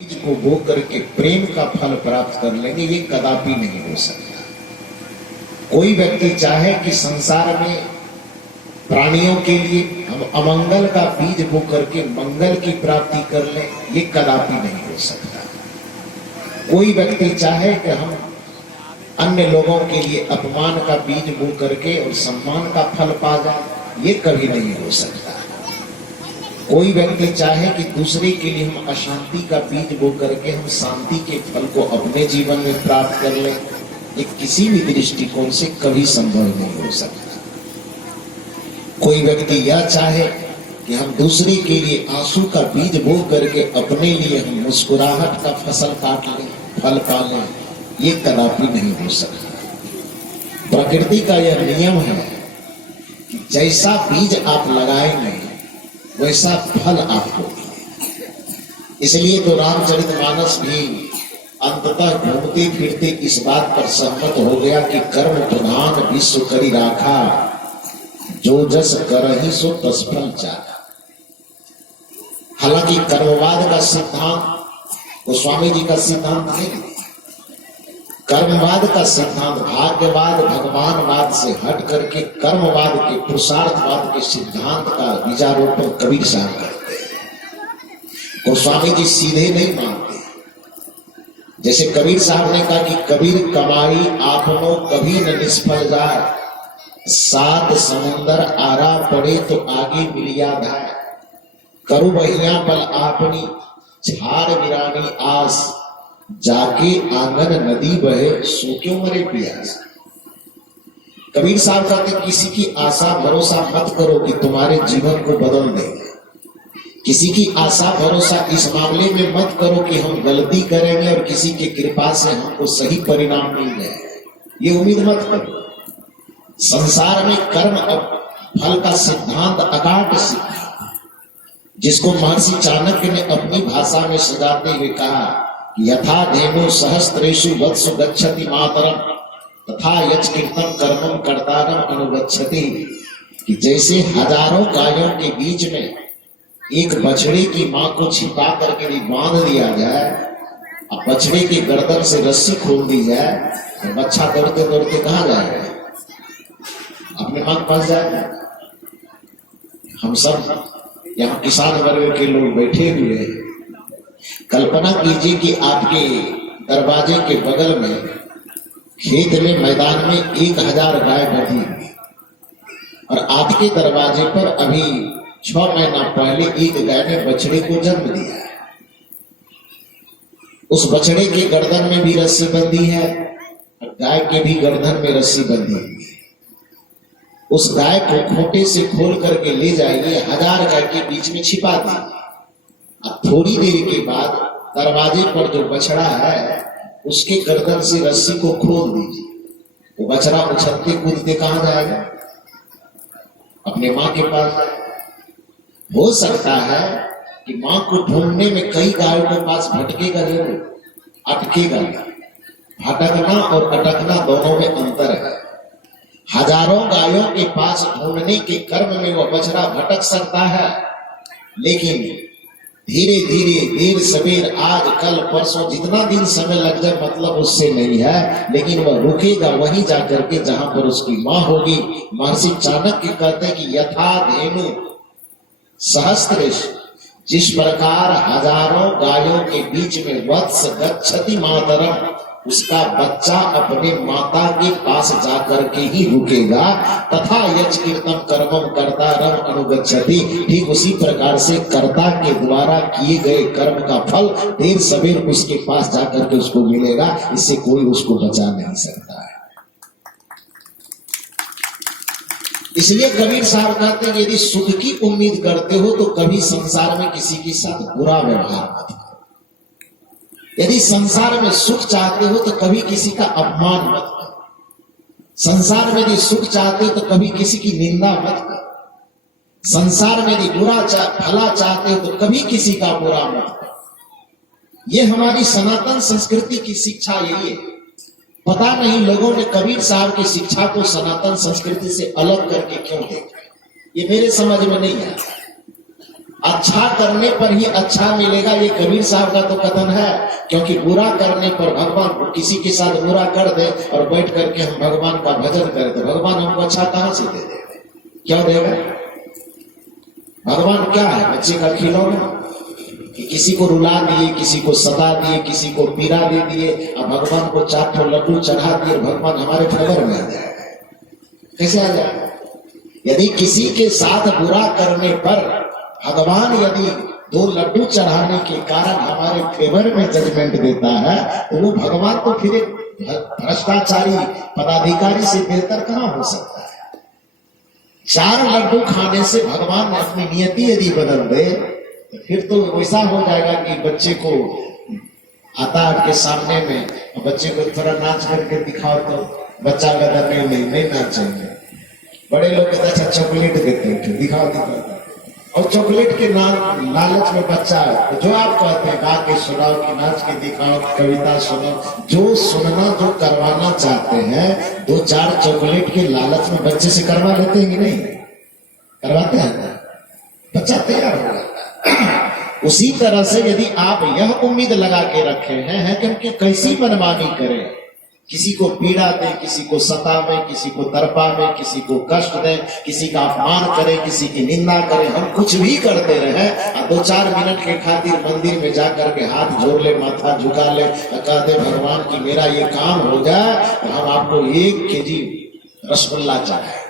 बीज को बो करके प्रेम का फल प्राप्त कर लेंगे, ये कदापि नहीं हो सकता। कोई व्यक्ति चाहे कि संसार में प्राणियों के लिए हम अमंगल का बीज बो करके मंगल की प्राप्ति कर लें, ये कदापि नहीं हो सकता। कोई व्यक्ति चाहे कि हम अन्य लोगों के लिए अपमान का बीज बो करके और सम्मान का फल पा जाए, ये कभी नहीं हो सकता। कोई व्यक्ति चाहे कि दूसरे के लिए हम अशांति का बीज बो करके हम शांति के फल को अपने जीवन में प्राप्त कर लें, ये किसी भी दृष्टिकोण से कभी संभव नहीं हो सकता। कोई व्यक्ति यह चाहे कि हम दूसरे के लिए आंसू का बीज बो करके अपने लिए हम मुस्कुराहट का फसल काट लें, फल पा लें, ये कदापि नहीं हो सकता। प्रकृति का यह नियम है कि जैसा बीज आप लगाएंगे वैसा फल आपको। इसलिए तो रामचरितमानस भी अंततः घूमते फिरते इस बात पर सहमत हो गया कि कर्म प्रधान विश्व करी राखा, जो जस करहि सो तस फल चाखा। हालांकि कर्मवाद का सिद्धांत गोस्वामी जी का सिद्धांत नहीं, कर्मवाद का सिद्धांत भाग्यवाद भगवानवाद से हट करके कर्मवाद के पुरुषार्थवाद के सिद्धांत का बीजारोपण कबीर साहब करते हैं। गोस्वामी जी सीधे नहीं मानते। जैसे कबीर साहब ने कहा कि कबीर कमाई आपनो कभी न निष्फल जाए, सात समुंदर आरा पड़े तो आगे मिलिया धाय, करु बहिया पल आपनी झाड़ गिरानी आस, जाके आंगन नदी बहे सो क्यों मरे प्यास। कबीर साहब कहते किसी की आशा भरोसा मत करो कि तुम्हारे जीवन को बदल देगा। किसी की आशा भरोसा इस मामले में मत करो कि हम गलती करेंगे और किसी की कृपा से हमको सही परिणाम मिल जाएगा, ये उम्मीद मत करो। संसार में कर्म फल का सिद्धांत अकाट सिद्धांत, जिसको महर्षि चाणक्य ने अपनी भाषा में सजाते हुए कहा, यथा धेनु सहस्त्रेषु वत्सु गच्छति मातरम तथा यच कीर्तन कर्मम कर्तारम अनुगच्छति। कि जैसे हजारों गायों के बीच में एक बछड़े की मां को छिपा करके भी बांध दिया जाए, अब बछड़े की गर्दन से रस्सी खोल दी जाए तो बच्चा दौड़ते दौड़ते कहां जाएगा, अपने मां के पास जाएगा। हम सब यहाँ किसान वर्ग के लोग बैठे हुए हैं, कल्पना कीजिए कि आपके दरवाजे के बगल में खेत में मैदान में 1000 गाय बंधी हुई और आपके दरवाजे पर अभी 6 महीना पहले एक गाय ने बछड़े को जन्म दिया है। उस बछड़े के गर्दन में भी रस्सी बंधी है और गाय के भी गर्दन में रस्सी बंधी हुई है। उस गाय को खूंटे से खोल करके ले जाइए, 1000 गाय के बीच में छिपा दीजिए। अब थोड़ी देर के बाद दरवाजे पर जो बछड़ा है उसके गर्दन से रस्सी को खोल दीजिए, वो बछड़ा उछलते कूदते कहां जाएगा, अपने मां के पास। हो सकता है कि मां को ढूंढने में कई गायों के पास भटकेगा जरूर, अटकेगा। भटकना और अटकना दोनों में अंतर है। हजारों गायों के पास ढूंढने के कर्म में वह बछड़ा भटक सकता है, लेकिन धीरे धीरे देर सवेर आज कल परसों जितना दिन समय लग जाए मतलब उससे नहीं है, लेकिन वह रुकेगा वहीं जाकर के जहां पर उसकी मां होगी। महर्षि चाणक्य कहते हैं कि यथा धेनु सहस्त्रेष, जिस प्रकार हजारों गायों के बीच में वत्स गच्छति मातरम, उसका बच्चा अपने माता के पास जाकर के ही रुकेगा, तथा यच कीर्तन कर्मम कर्तारम अनुगच्छति, ठीक उसी प्रकार से कर्ता के द्वारा किए गए कर्म का फल देर सवेर उसके पास जाकर के उसको मिलेगा। इससे कोई उसको बचा नहीं सकता है। इसलिए कबीर साहब कहते हैं यदि सुख की उम्मीद करते हो तो कभी संसार में किसी के साथ बुरा व्यवहार मत करो। यदि संसार में सुख चाहते हो तो कभी किसी का अपमान मत करो। संसार में यदि सुख चाहते हो तो कभी किसी की निंदा मत करो। संसार में यदि भला चाहते हो तो कभी किसी का बुरा मत करो। ये हमारी सनातन संस्कृति की शिक्षा यही है। पता नहीं लोगों ने कबीर साहब की शिक्षा को सनातन संस्कृति से अलग करके क्यों देखा, ये मेरे समझ में नहीं आता। अच्छा करने पर ही अच्छा मिलेगा, ये कबीर साहब का तो कथन है। क्योंकि बुरा करने पर भगवान किसी के साथ बुरा कर दे और बैठ करके हम भगवान का भजन करें तो भगवान हमको अच्छा कहां से दे देगा? क्या देगा? भगवान क्या है? बच्चे का खिलौना कि किसी को रुला दिए, किसी को सता दिए, किसी को पीड़ा दे दिए, और भगवान को 4 ठो लड्डू चढ़ा दिए, भगवान हमारे फेवर में आ जाएगा? कैसे आ जाएगा? यदि किसी के साथ बुरा करने पर भगवान यदि 2 लड्डू चढ़ाने के कारण हमारे फेवर में जजमेंट देता है तो वो भगवान तो फिर एक भ्रष्टाचारी पदाधिकारी से बेहतर कहां हो सकता है? 4 लड्डू खाने से भगवान ने अपनी नियति यदि बदल दे तो फिर तो वैसा हो जाएगा कि बच्चे को आता के सामने में बच्चे को थोड़ा नाच करके दिखाओ तो बच्चा गदर नहीं नाचेंगे। बड़े लोग कहते अच्छा चॉकलेट देते हैं, दिखाओ और चॉकलेट के लालच में बच्चा है। जो आप कहते हैं गा के सुनाओ कि नाच के दिखाओ कि कविता सुनाओ, जो सुनना जो करवाना चाहते हैं 2-4 चॉकलेट के लालच में बच्चे से करवा लेते हैं कि नहीं करवाते हैं ना? बच्चा तैयार हो जाता है। उसी तरह से यदि आप यह उम्मीद लगा के रखे हैं कि हम कैसी मनमानी करें, किसी को पीड़ा दें, किसी को सतावें, किसी को तड़पावें, किसी को कष्ट दें, किसी का अपमान करें, किसी की निंदा करें, हम कुछ भी करते रहे और 2-4 मिनट के खातिर मंदिर में जाकर के हाथ जोड़ ले, माथा झुका ले और कहते भगवान की मेरा ये काम हो जाए तो हम आपको 1 केजी रसगुल्ला चढ़ाएं।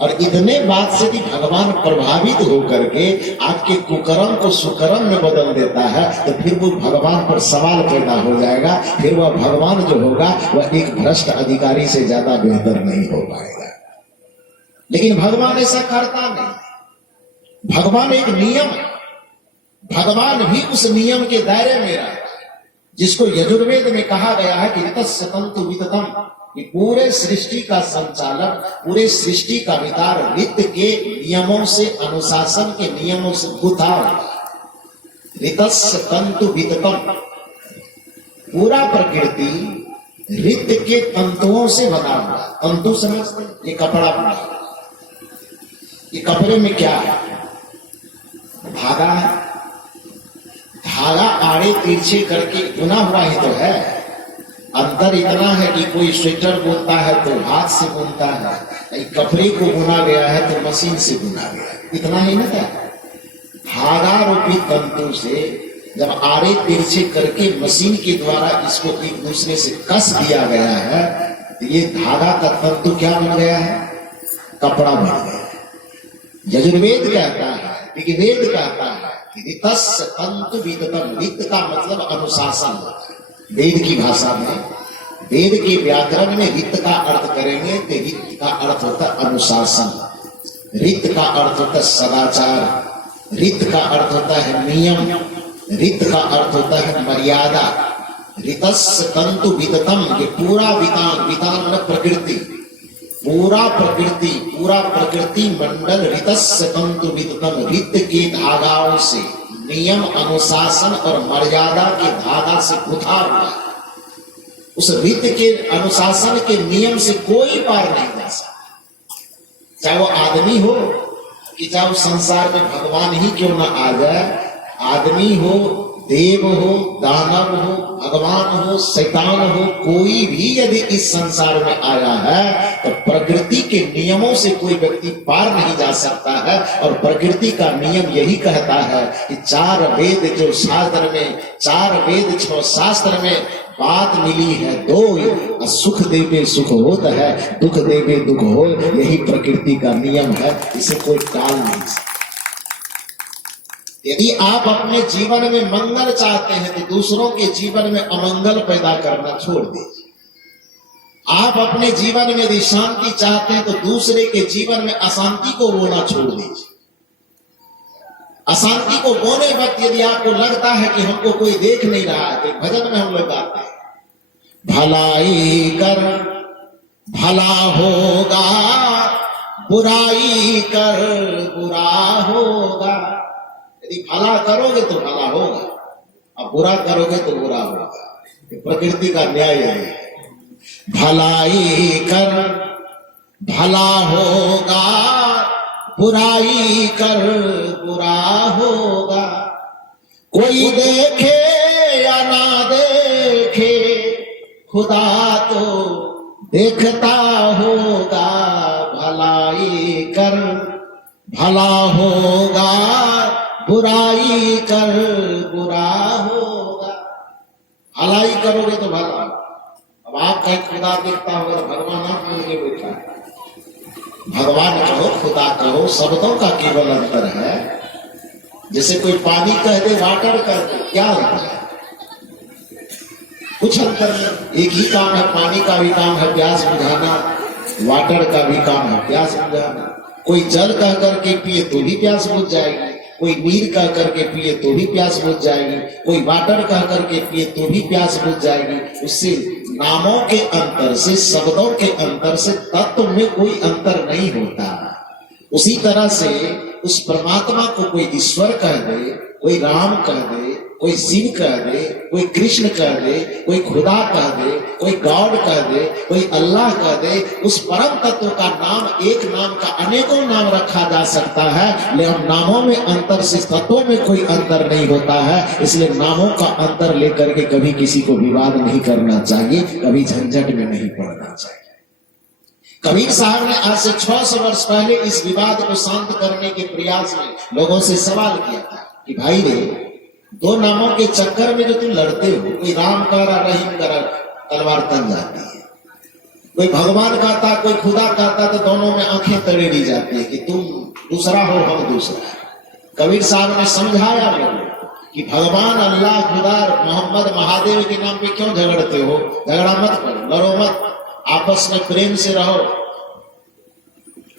और इतने बात से कि भगवान प्रभावित होकर के आपके कुकर्म को सुकर्म में बदल देता है तो फिर वो भगवान पर सवाल पैदा हो जाएगा। फिर वह भगवान जो होगा वह एक भ्रष्ट अधिकारी से ज्यादा बेहतर नहीं हो पाएगा। लेकिन भगवान ऐसा करता नहीं। भगवान एक नियम है, भगवान भी उस नियम के दायरे में रहता है जिसको यजुर्वेद में कहा गया है कि ऋतस्य तंतु विततम, कि पूरे सृष्टि का संचालक, पूरे सृष्टि का विकार ऋत के नियमों से, अनुशासन के नियमों से गुथा हुआ है। ऋतस्य तंतु विततम, पूरा प्रकृति ऋत के तंतुओं से बना हुआ। तंतु समझते? ये कपड़ा बना हुआ, ये कपड़े में क्या है? धागा है। धागा आड़े तिरछे करके बुना हुआ ही तो है। अंतर इतना है कि कोई स्वेटर बुनता है तो हाथ से बुनता है, कपड़े को बुना गया है तो मशीन से बुना गया है, इतना ही ना। धागा रूपी तंतु से जब आड़े तिरछे करके मशीन के द्वारा इसको एक दूसरे से कस दिया गया है तो ये धागा का तंतु क्या बन गया है? कपड़ा बन गया है। यजुर्वेद कहता है, ऋग्वेद कहता है कि ऋतस्य तंतु विततम। ऋत का मतलब अनुशासन होता है वेद की भाषा में। वेद के व्याकरण में ऋत का अर्थ करेंगे तो ऋत का अर्थ होता है अनुशासन, ऋत का अर्थ होता है सदाचार, ऋत का अर्थ होता है नियम, ऋत का अर्थ होता है मर्यादा। ऋतस्य तंतु विततम, ये पूरा वितान, वितान में प्रकृति, पूरा प्रकृति मंडल ऋतस्य तंतु विततम, ऋत के धागाओं से, नियम, अनुशासन और मर्यादा के धागा से गुथा हुआ है। उस ऋत के अनुशासन के नियम से कोई पार नहीं जा सकता, चाहे वो आदमी हो कि चाहे उस संसार में भगवान ही क्यों ना आ जाए। आदमी हो, देव हो, दानव हो, भगवान हो, शैतान हो, कोई भी यदि इस संसार में आया है तो प्रकृति के नियमों से कोई व्यक्ति पार नहीं जा सकता है। और प्रकृति का नियम यही कहता है कि 4 वेद जो शास्त्र में, 4 वेद 6 शास्त्र में बात मिली है 2, सुख देवे सुख होता है, दुख देवे दुख हो, यही प्रकृति का नियम है, इसे कोई टाल नहीं सकता। यदि आप अपने जीवन में मंगल चाहते हैं तो दूसरों के जीवन में अमंगल पैदा करना छोड़ दीजिए। आप अपने जीवन में यदि शांति चाहते हैं तो दूसरे के जीवन में अशांति को बोना छोड़ दीजिए। अशांति को बोने वक्त यदि आपको लगता है कि हमको कोई देख नहीं रहा है तो भजन में हम लोग गाते हैं, भलाई कर भला होगा, बुराई कर बुरा होगा। यदि भला करोगे तो भला होगा और बुरा करोगे तो बुरा होगा। प्रकृति का न्याय है। भलाई कर भला होगा, बुराई कर बुरा होगा। कोई देखे या ना देखे, खुदा तो देखता होगा। भलाई कर भला होगा, बुराई कर बुरा होगा। भलाई करोगे तो भला। अब आप कहीं खुदा देखता होगा, भगवान आप मिल के बैठा है। भगवान कहो, खुदा कहो, शब्दों का केवल अंतर है। जैसे कोई पानी कह दे, वाटर कह दे, क्या अंतर है? कुछ अंतर नहीं। एक ही काम है, पानी का भी काम है प्यास बुझाना, वाटर का भी काम है प्यास बुझाना। कोई जल कह करके पिए तो भी प्यास बुझ जाएगी, कोई नीर कह करके पिए तो भी प्यास बुझ जाएगी, कोई वाटर कह करके पिए तो भी प्यास बुझ जाएगी। उससे नामों के अंतर से, शब्दों के अंतर से तत्व में कोई अंतर नहीं होता। उसी तरह से उस परमात्मा को कोई ईश्वर कह दे, कोई राम कह दे, कोई शिव कह दे, कोई कृष्ण कह दे, कोई खुदा कह दे, कोई गॉड कह दे, कोई अल्लाह कह दे, उस परम तत्व का नाम, एक नाम का अनेकों नाम रखा जा सकता है। लेकिन नामों में अंतर से तत्वों में कोई अंतर नहीं होता है। इसलिए नामों का अंतर लेकर के कभी किसी को विवाद नहीं करना चाहिए, कभी झंझट में नहीं पड़ना चाहिए। कबीर साहब ने आज से 600 वर्ष पहले इस विवाद को शांत करने के प्रयास में लोगों से सवाल किया था कि भाई रे, दो नामों के चक्कर में जो तुम लड़ते हो, कोई राम का रहीम का तलवार तन जाती है, कोई भगवान कहता, कोई खुदा कहता, तो दोनों में आंखें तड़ेड़ी जाती है कि तुम दूसरा हो, हम दूसरा। कबीर साहब ने समझाया लोगों कि भगवान, अल्लाह, खुदा, मोहम्मद, महादेव के नाम पे क्यों झगड़ते हो? झगड़ा मत करो, लड़ो मत, आपस में प्रेम से रहो।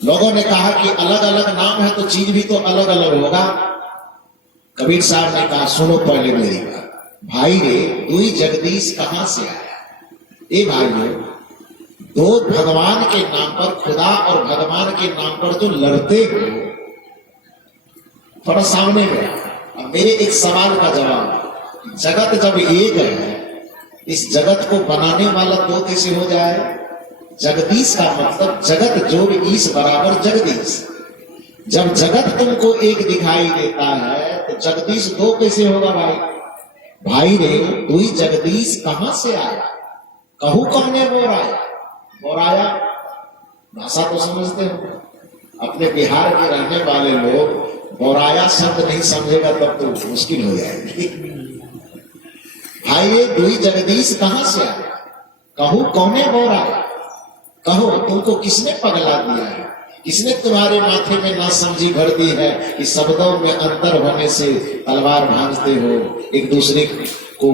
लोगों ने कहा कि अलग अलग नाम है तो चीज भी तो अलग अलग होगा। कबीर साहब ने कहा, सुनो पहले मेरी बात। भाई रे, दुई जगदीश कहां से आया? ए भाइयों, दो भगवान के नाम पर, खुदा और भगवान के नाम पर जो लड़ते हो, थोड़ा सामने में। अब मेरे एक सवाल का जवाब, जगत जब एक है, इस जगत को बनाने वाला दो कैसे हो जाए? जगदीश का मतलब जगत जोड़ ईश बराबर जगदीश। जब जगत तुमको एक दिखाई देता है तो जगदीश दो कैसे होगा भाई? भाई रे, दुई जगदीश कहां से आया? कहू कौने बोराया? बोराया भाषा तो समझते हो। अपने बिहार के रहने वाले लोग बोराया शब्द नहीं समझेगा तब तो मुश्किल हो जाएगी। भाई ये दुई जगदीश कहां से आया? कहू कौने बोराया? कहो, तुमको किसने पगला दिया है? किसने तुम्हारे माथे में ना समझी भर दी है कि शब्दों में अंतर होने से तलवार भांजते हो, एक दूसरे को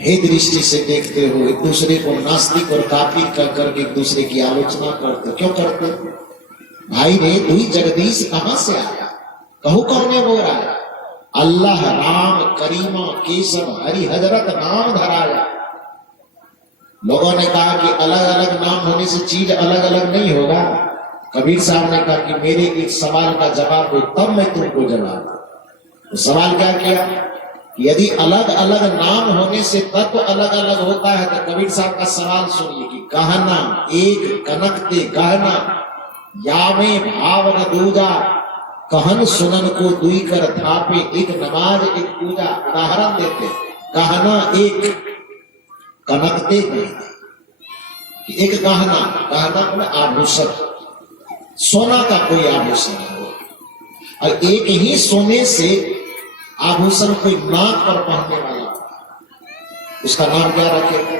हे दृष्टि से देखते हो, एक दूसरे को नास्तिक और काफिर कह करके एक दूसरे की आलोचना करते? क्यों करते? भाई रे, दुई जगदीश कहां से आया? कहू कौने बोराया? अल्लाह, राम, करीमा, केशव, हरि, हजरत नाम धराया। लोगों ने कहा कि अलग अलग नाम होने से चीज अलग अलग नहीं होगा। कबीर साहब ने कहा कि मेरे एक सवाल का जवाब दो, तब मैं तुमको जवाब दूं। तो सवाल क्या किया? यदि अलग अलग नाम होने से तत्व अलग अलग होता है तो कबीर साहब का सवाल सुनिए कि कहना एक कनकते गहना, यावे भाव न दूजा, कहन सुनन को दुई कर थापे, एक नमाज एक पूजा। उदाहरण देते, कहना एक, कनकते गहना, एक गहना, गहना में आभूषण, सोना का कोई आभूषण हो, और एक ही सोने से आभूषण कोई नाक पर पहनने वाला, उसका नाम क्या रखेगा?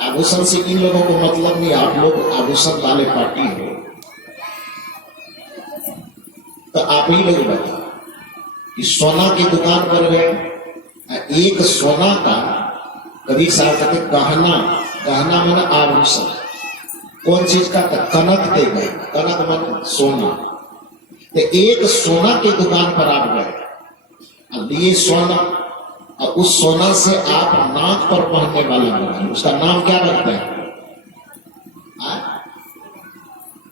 आभूषण से इन लोगों को मतलब नहीं, आप लोग आभूषण वाले पार्टी हो, तो आप ही लोग बताओ कि सोना की दुकान पर गए, एक सोना का, कबीर साहब कहते गहना, गहना माना आभूषण, कौन चीज का? कनक दे गए, कनक मन सोना। तो एक सोना की दुकान पर आप गए, अब ये सोना, और उस सोना से आप नाक पर पहनने वाला बनाए, उसका नाम क्या रखते हैं?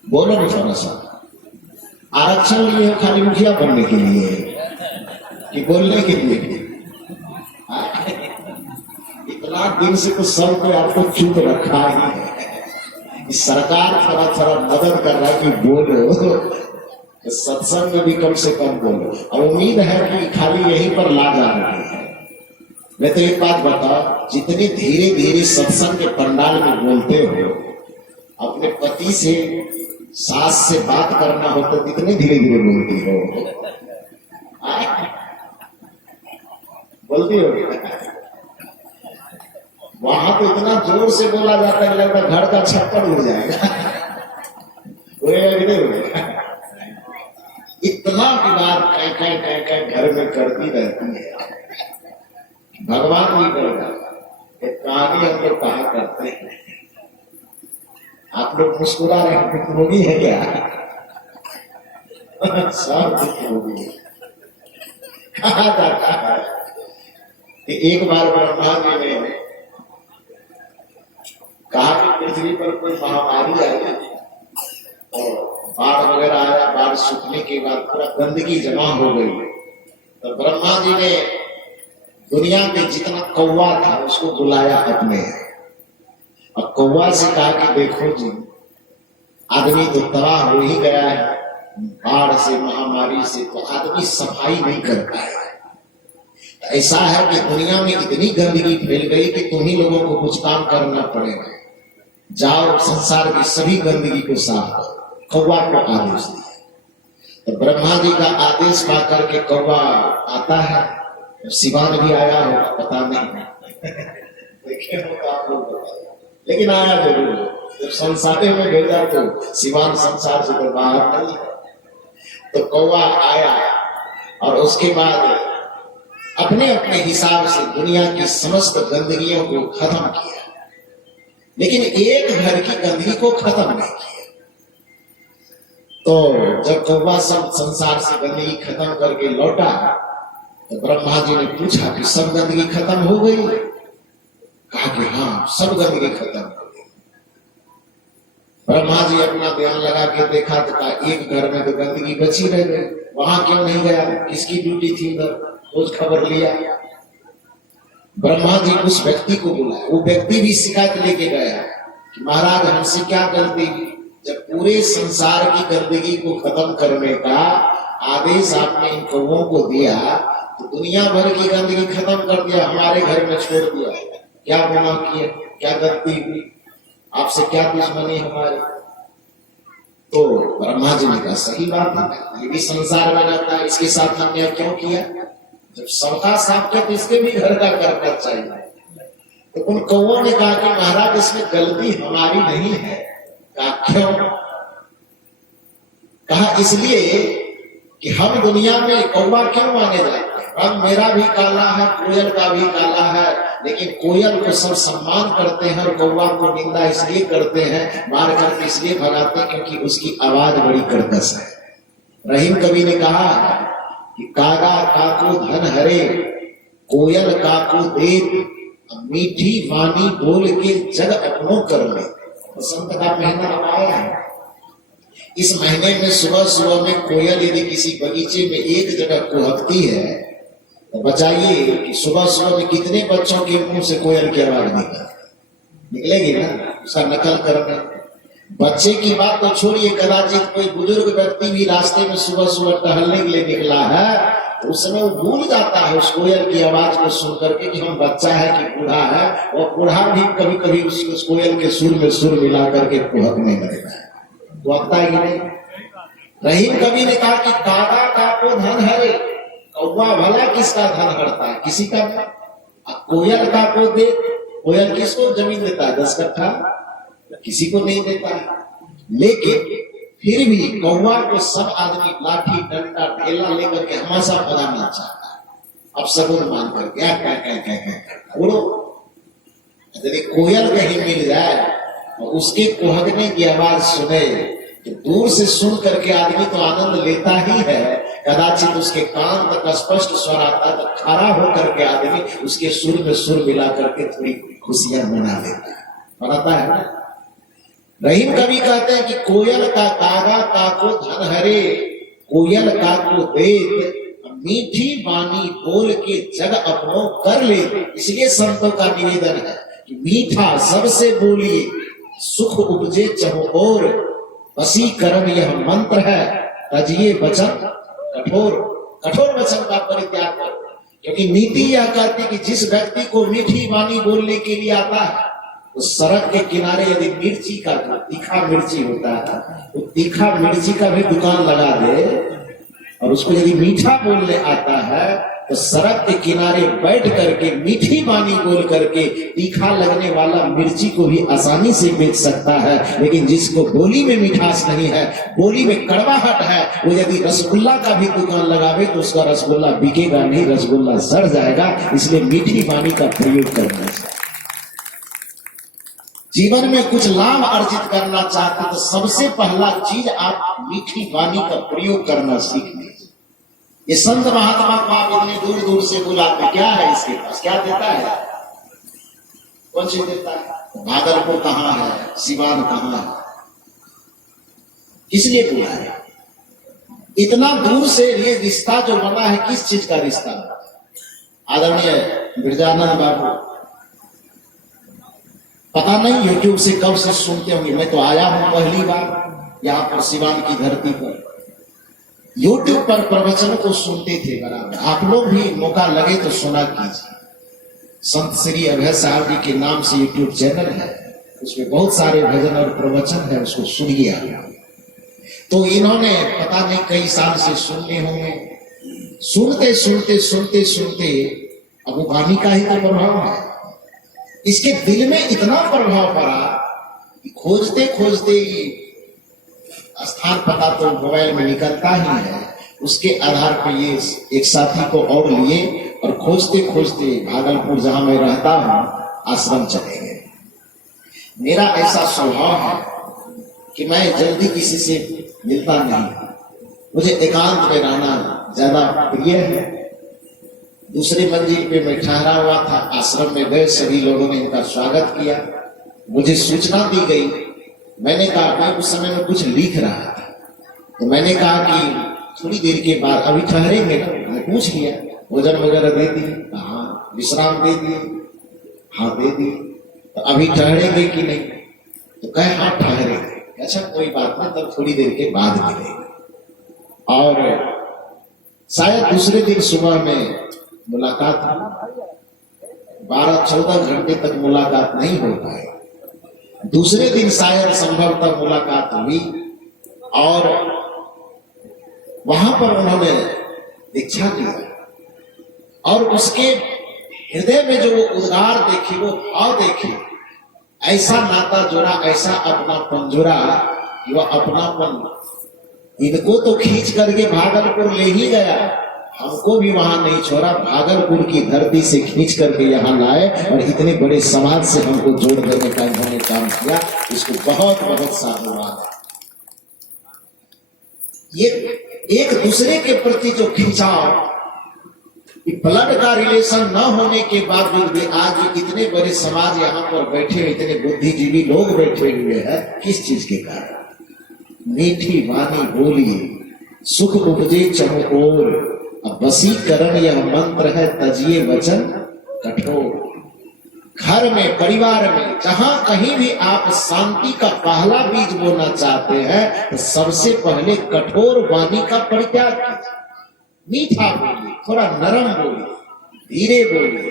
बोलो ना थोड़ा सा। आरक्षण लिए हो खाली मुखिया बनने के लिए कि बोलने के लिए? इतना दिन से तो सब को आपको चुप रखा ही है। सरकार थोड़ा थोड़ा मदद कर रहा है कि बोलो, तो सत्संग में भी कम से कम बोलो। और उम्मीद है कि खाली यहीं पर ला जा रही है। मैं तो एक बात बताओ, जितने धीरे धीरे सत्संग के पंडाल में बोलते हो, अपने पति से सास से बात करना हो तो कितने धीरे धीरे बोलती हो? बोलती हो? वहां तो इतना जोर से बोला जाता है, लगता घर का छप्पर उड़ जाएगा। इतना विवाद कह घर में करती रहती है। भगवान भी करता, एक कहानी हम लोग कहा करते हैं। आप लोग मुस्कुरा रहे हैं, भुक्तभोगी है क्या? सब भुक्तभोगी। कहा जाता है कि एक बार ब्रह्मा जी ने कहा कि पृथ्वी पर कोई महामारी आई और बाढ़ वगैरह आया, बाढ़ सूखने के बाद पूरा गंदगी जमा हो गई। तो ब्रह्मा जी ने दुनिया में जितना कौवा था उसको बुलाया अपने, और कौवा से कहा कि देखो जी, आदमी तो तबाह हो ही गया है बाढ़ से, महामारी से, तो आदमी सफाई नहीं कर पाया। ऐसा है कि दुनिया में इतनी गंदगी फैल गई कि तुम्ही लोगों को कुछ काम करना पड़ेगा। जाओ संसार की सभी गंदगी को साफ करो। कौवा को आदेश दिया। तो ब्रह्मा जी का आदेश पा करके कौवा आता है। सिवान भी आया हो पता नहीं, देखे हो आप लोग, लेकिन आया जरूर। जब संसार में भेजा तो सिवान संसार से तो बाहर नहीं है। तो कौवा आया और उसके बाद अपने अपने हिसाब से दुनिया की समस्त गंदगियों को खत्म किया, लेकिन एक घर की गंदगी को खत्म नहीं किया। तो जब कौवा सब संसार से गंदगी खत्म करके लौटा तो ब्रह्मा जी ने पूछा कि सब गंदगी खत्म हो गई? कहा कि हाँ, सब गंदगी खत्म हो गई। ब्रह्मा जी अपना ध्यान लगा के देखा तो कहा एक घर में तो गंदगी बची रह गई, वहां क्यों नहीं गया? किसकी ड्यूटी थी उधर? खोज खबर लिया। ब्रह्मा जी उस व्यक्ति को बुलाया। वो व्यक्ति भी शिकायत लेके गया कि महाराज हमसे क्या गलती हुई, जब पूरे संसार की गंदगी को खत्म करने का आदेश आपने इन कौवों को दिया तो दुनिया भर की गंदगी खत्म कर दिया, हमारे घर में छोड़ दिया। क्या गुनाह किया, क्या गलती हुई, आपसे क्या दुश्मनी हमारी? तो ब्रह्मा जी ने कहा सही बात है, ये भी संसार में रहता है, इसके साथ हमने क्यों किया? जब सबका साफ किया तो इसके भी घर का करना चाहिए। तो उन कौवों ने कहा कि महाराज इसमें गलती हमारी नहीं है। कहा क्यों? कहा इसलिए कि हम दुनिया में कौवा क्यों माने जाते हैं? रंग मेरा भी काला है, कोयल का भी काला है, लेकिन कोयल को सब सम्मान करते हैं और कौवा को निंदा इसलिए करते हैं, मार करके इसलिए भगाते हैं क्योंकि उसकी आवाज बड़ी कर्कश है। रहीम कवि ने कहा कि कागा काको धन हरे, कोयल काको देत, मीठी वाणी बोल के जग अपनों कर ले। बसंत का महीना आया है। इस महीने में सुबह सुबह में कोयल यदि किसी बगीचे में एक जगह कुहकती है तो बताइए कि सुबह सुबह में कितने बच्चों के मुंह से कोयल की आवाज निकलेगी ना, उसका नकल करना। बच्चे की बात तो छोड़िए, कदाचित कोई बुजुर्ग व्यक्ति भी रास्ते में सुबह सुबह टहलने के लिए निकला है तो उस समय वो भूल जाता है उस कोयल की आवाज को सुन करके कि हम बच्चा है कि बूढ़ा है, और बूढ़ा भी कभी कभी उस कोयल के सुर में सुर मिला करके कुहकने लगता है। कुहकता है कि नहीं? रहीम कवि ने कहा कि कागा काको धन हरे, कौवा भला किसका धन हरता है? किसी का नहीं। कोयल काको दे, कोयल किसको जमीन देता है? 10 कट्ठा, किसी को नहीं देता है। लेकिन फिर भी कौवा को सब आदमी लाठी डंडा ढेला लेकर के हमेशा भगाना चाहता है। अब सगुन मान कर क्या बोलो, यदि कोयल कहीं मिल जाए और उसके कुहकने की आवाज सुने तो दूर से सुन करके आदमी तो आनंद लेता ही है, कदाचित उसके कान तक स्पष्ट स्वर आता तो खड़ा होकर के आदमी उसके सुर में सुर मिला करके थोड़ी खुशियां मना लेता है, मनाता है ना। रहीम कवि कहते हैं कि कोयल का कागा काको धन हरे, कोयल काको देत, मीठी वाणी बोल के जग अपनों कर ले। इसलिए संतों का निवेदन है कि मीठा सबसे बोलिए, सुख उपजे चहुओर, वसीकरण यह मंत्र है, तजिए वचन कठोर, कठोर वचन का परित्याग करो। क्योंकि नीति यह कहती कि जिस व्यक्ति को मीठी वाणी बोलने के लिए आता है, तो सड़क के किनारे यदि मिर्ची का, तीखा मिर्ची होता है, तो तीखा मिर्ची का भी दुकान लगा दे, और उसको यदि मीठा बोलने आता है तो सड़क के किनारे बैठ करके मीठी वाणी बोल करके तीखा लगने वाला मिर्ची को भी आसानी से बेच सकता है। लेकिन जिसको बोली में मिठास नहीं है, बोली में कड़वाहट है, वो यदि रसगुल्ला का भी दुकान लगावे तो उसका रसगुल्ला बिकेगा नहीं, रसगुल्ला सड़ जाएगा। इसलिए मीठी वाणी का प्रयोग करना चाहिए। जीवन में कुछ लाभ अर्जित करना चाहते तो सबसे पहला चीज आप मीठी वाणी का प्रयोग करना सीख लीजिए। ये संत महात्मा को आप इतने दूर दूर से बुलाते, क्या है इसके पास, क्या देता है, कौन सी देता है, भागलपुर कहाँ है, सिवान कहाँ है, किस लिए बुलाया? इतना दूर से ये रिश्ता जो बना है, किस चीज का रिश्ता? आदरणीय बिरजानंद बाबू, पता नहीं यूट्यूब से कब से सुनते होंगे, मैं तो आया हूं पहली बार यहाँ पर सिवान की धरती पर। यूट्यूब पर प्रवचन को सुनते थे बराबर, आप लोग भी मौका लगे तो सुना कीजिए। संत श्री अभय साहब जी के नाम से यूट्यूब चैनल है, उसमें बहुत सारे भजन और प्रवचन है, उसको सुनिए। तो इन्होंने पता नहीं कई साल से सुनने होंगे, सुनते सुनते सुनते सुनते अब वो वाणी का ही तो प्रभाव है, इसके दिल में इतना प्रभाव पड़ा कि खोजते खोजते स्थान पता तो मोबाइल में निकलता ही है, उसके आधार पर ये एक साथी को और लिए और खोजते खोजते भागलपुर जहां मैं रहता हूं आश्रम चले गए। मेरा ऐसा स्वभाव है कि मैं जल्दी किसी से मिलता नहीं, मुझे एकांत में रहना ज्यादा प्रिय है। दूसरी मंजिल पे मैं ठहरा हुआ था, आश्रम में गए, सभी लोगों ने इनका स्वागत किया, मुझे सूचना दी गई। मैंने कहा, मैं उस समय में कुछ लिख रहा था, तो मैंने कहा कि थोड़ी देर के बाद अभी ठहरेंगे ना? मैं पूछ लिया, भोजन वगैरह दे दी? हाँ। विश्राम दे दिए? हाँ दे दी। तो अभी ठहरेंगे कि नहीं? तो कहे हाँ ठहरेंगे। अच्छा कोई बात नहीं, तब थोड़ी देर के बाद मिलेंगे। और शायद दूसरे दिन सुबह में मुलाकात, 12-14 घंटे तक मुलाकात नहीं हो पाए। दूसरे दिन शायद संभवतः मुलाकात हुई और वहां पर उन्होंने दीक्षा लिया और उसके हृदय में जो वो उद्गार देखी, वो भाव देखी, ऐसा नाता जुड़ा, ऐसा अपनापन जुड़ा कि वह अपनापन इनको तो खींच करके भागलपुर ले ही गया, हमको भी वहां नहीं छोड़ा, भागलपुर की धरती से खींच करके यहाँ लाए और इतने बड़े समाज से हमको जोड़ देने का इन्होंने काम किया। इसको बहुत बहुत साधुवाद है। ये एक दूसरे के प्रति जो खिंचाव, ब्लड का रिलेशन न होने के बावजूद भी आज इतने बड़े समाज यहाँ पर बैठे, इतने बुद्धिजीवी लोग बैठे हुए हैं, किस चीज के कारण? मीठी वाणी बोलिए, सुख उपजे चहुओर, अब वशीकरण यह मंत्र है, तजिए वचन कठोर। घर में, परिवार में, जहां कहीं भी आप शांति का पहला बीज बोना चाहते हैं तो सबसे पहले कठोर वाणी का परित्याग कीजिए। मीठा बोलिए, थोड़ा नरम बोलिए, धीरे बोलिए।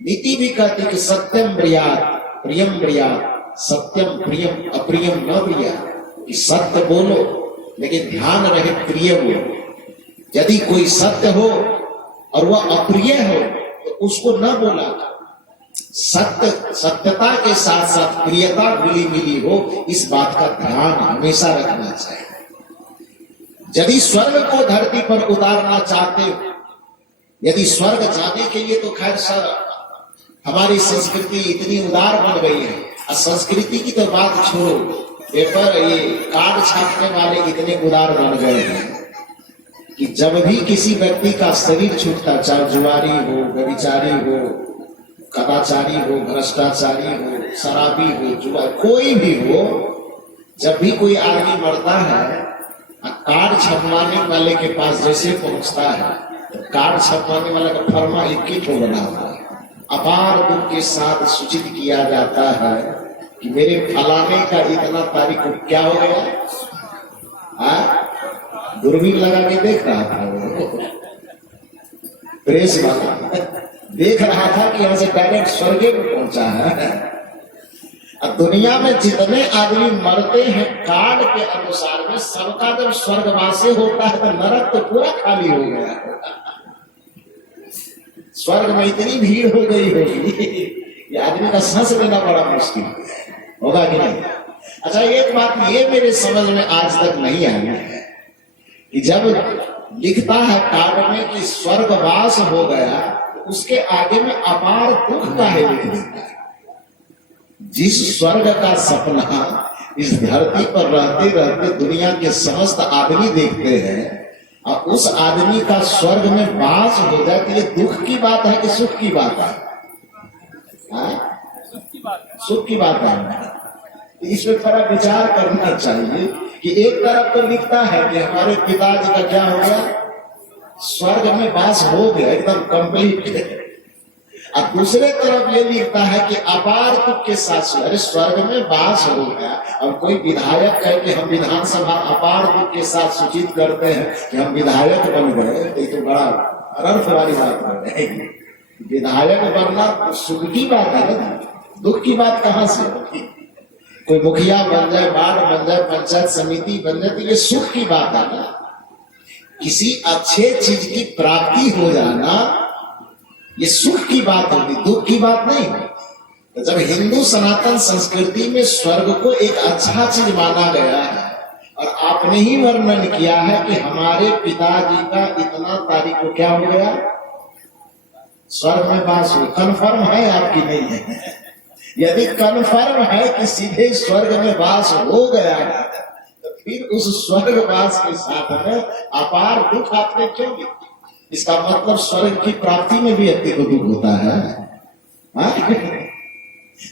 नीति भी कहती कि सत्यम ब्रियात प्रियम ब्रियात, सत्यम प्रियम अप्रियम न ब्रियात, कि सत्य बोलो लेकिन ध्यान रहे प्रिय बोलो। यदि कोई सत्य हो और वह अप्रिय हो तो उसको न बोला। सत्यता के साथ साथ प्रियता मिली मिली हो, इस बात का ध्यान हमेशा रखना चाहिए। यदि स्वर्ग को धरती पर उतारना चाहते हो, यदि स्वर्ग जाने के लिए, तो खैर सर हमारी संस्कृति इतनी उदार बन गई है। और संस्कृति की तो बात छोड़ो, पेपर ये कार्ड छापने वाले इतने उदार बन गए हैं कि जब भी किसी व्यक्ति का शरीर छूटता, चाहे जुआरी हो, व्यभिचारी हो, कदाचारी हो, भ्रष्टाचारी हो, शराबी हो, जुआ, कोई भी हो, जब भी कोई आदमी मरता है, कार्ड छपवाने वाले के पास जैसे पहुंचता है, तो कार्ड छपवाने वाले का फर्मा 21 हो बना हुआ है। अपार दुख के साथ सूचित किया जाता है कि मेरे फलाने का इतना तारीख क्या हो गया, दूरबीन लगा के देख रहा था वो प्रेस वाला, देख रहा था कि यहाँ से डायरेक्ट स्वर्ग में पहुंचा है। अब दुनिया में जितने आदमी मरते हैं कार्ड के अनुसार में, सबका जब स्वर्गवासी होता है तो नरक तो पूरा खाली हो गया। स्वर्ग में इतनी भीड़ हो गई होगी ये आदमी का सांस लेना बड़ा मुश्किल होगा कि नहीं। अच्छा, एक बात ये मेरे समझ में आज तक नहीं आई है कि जब लिखता है कार्ड में कि स्वर्गवास हो गया तो उसके आगे में अपार दुख का है लिख देता है। जिस स्वर्ग का सपना इस धरती पर रहते रहते दुनिया के समस्त आदमी देखते हैं और उस आदमी का स्वर्ग में वास हो जाए तो ये दुख की बात है कि सुख की बात है? सुख की बात है। इस पर थोड़ा विचार करना चाहिए कि एक तरफ तो लिखता है कि हमारे पिताजी का क्या हो गया, स्वर्ग में वास हो गया एकदम कंप्लीट, और दूसरे तरफ ये लिखता है कि अपार दुख के साथ अरे स्वर्ग में वास हो गया। और कोई विधायक कहे कि हम विधानसभा अपार दुख के साथ सूचित करते हैं कि हम विधायक बन गए, तो बड़ा अनर्थ वाली बात बन जाएगी। विधायक बनना सुख की बात है ना, दुख की बात कहाँ से होगी? कोई मुखिया बन जाए, वार्ड बन जाए, पंचायत समिति बन जाए, तो ये सुख की बात है ना। किसी अच्छे चीज की प्राप्ति हो जाना ये सुख की बात होगी, दुख की बात नहीं। तो जब हिंदू सनातन संस्कृति में स्वर्ग को एक अच्छा चीज माना गया है और आपने ही वर्णन किया है कि हमारे पिताजी का इतना तारीख को क्या हो गया, स्वर्ग में वास हो, कन्फर्म है आपकी नहीं है? यदि कन्फर्म है कि सीधे स्वर्ग में वास हो गया है तो फिर उस स्वर्गवास के साथ में अपार दुख आपने क्यों लिखा? इसका मतलब स्वर्ग की प्राप्ति में भी व्यक्ति को दुख होता है।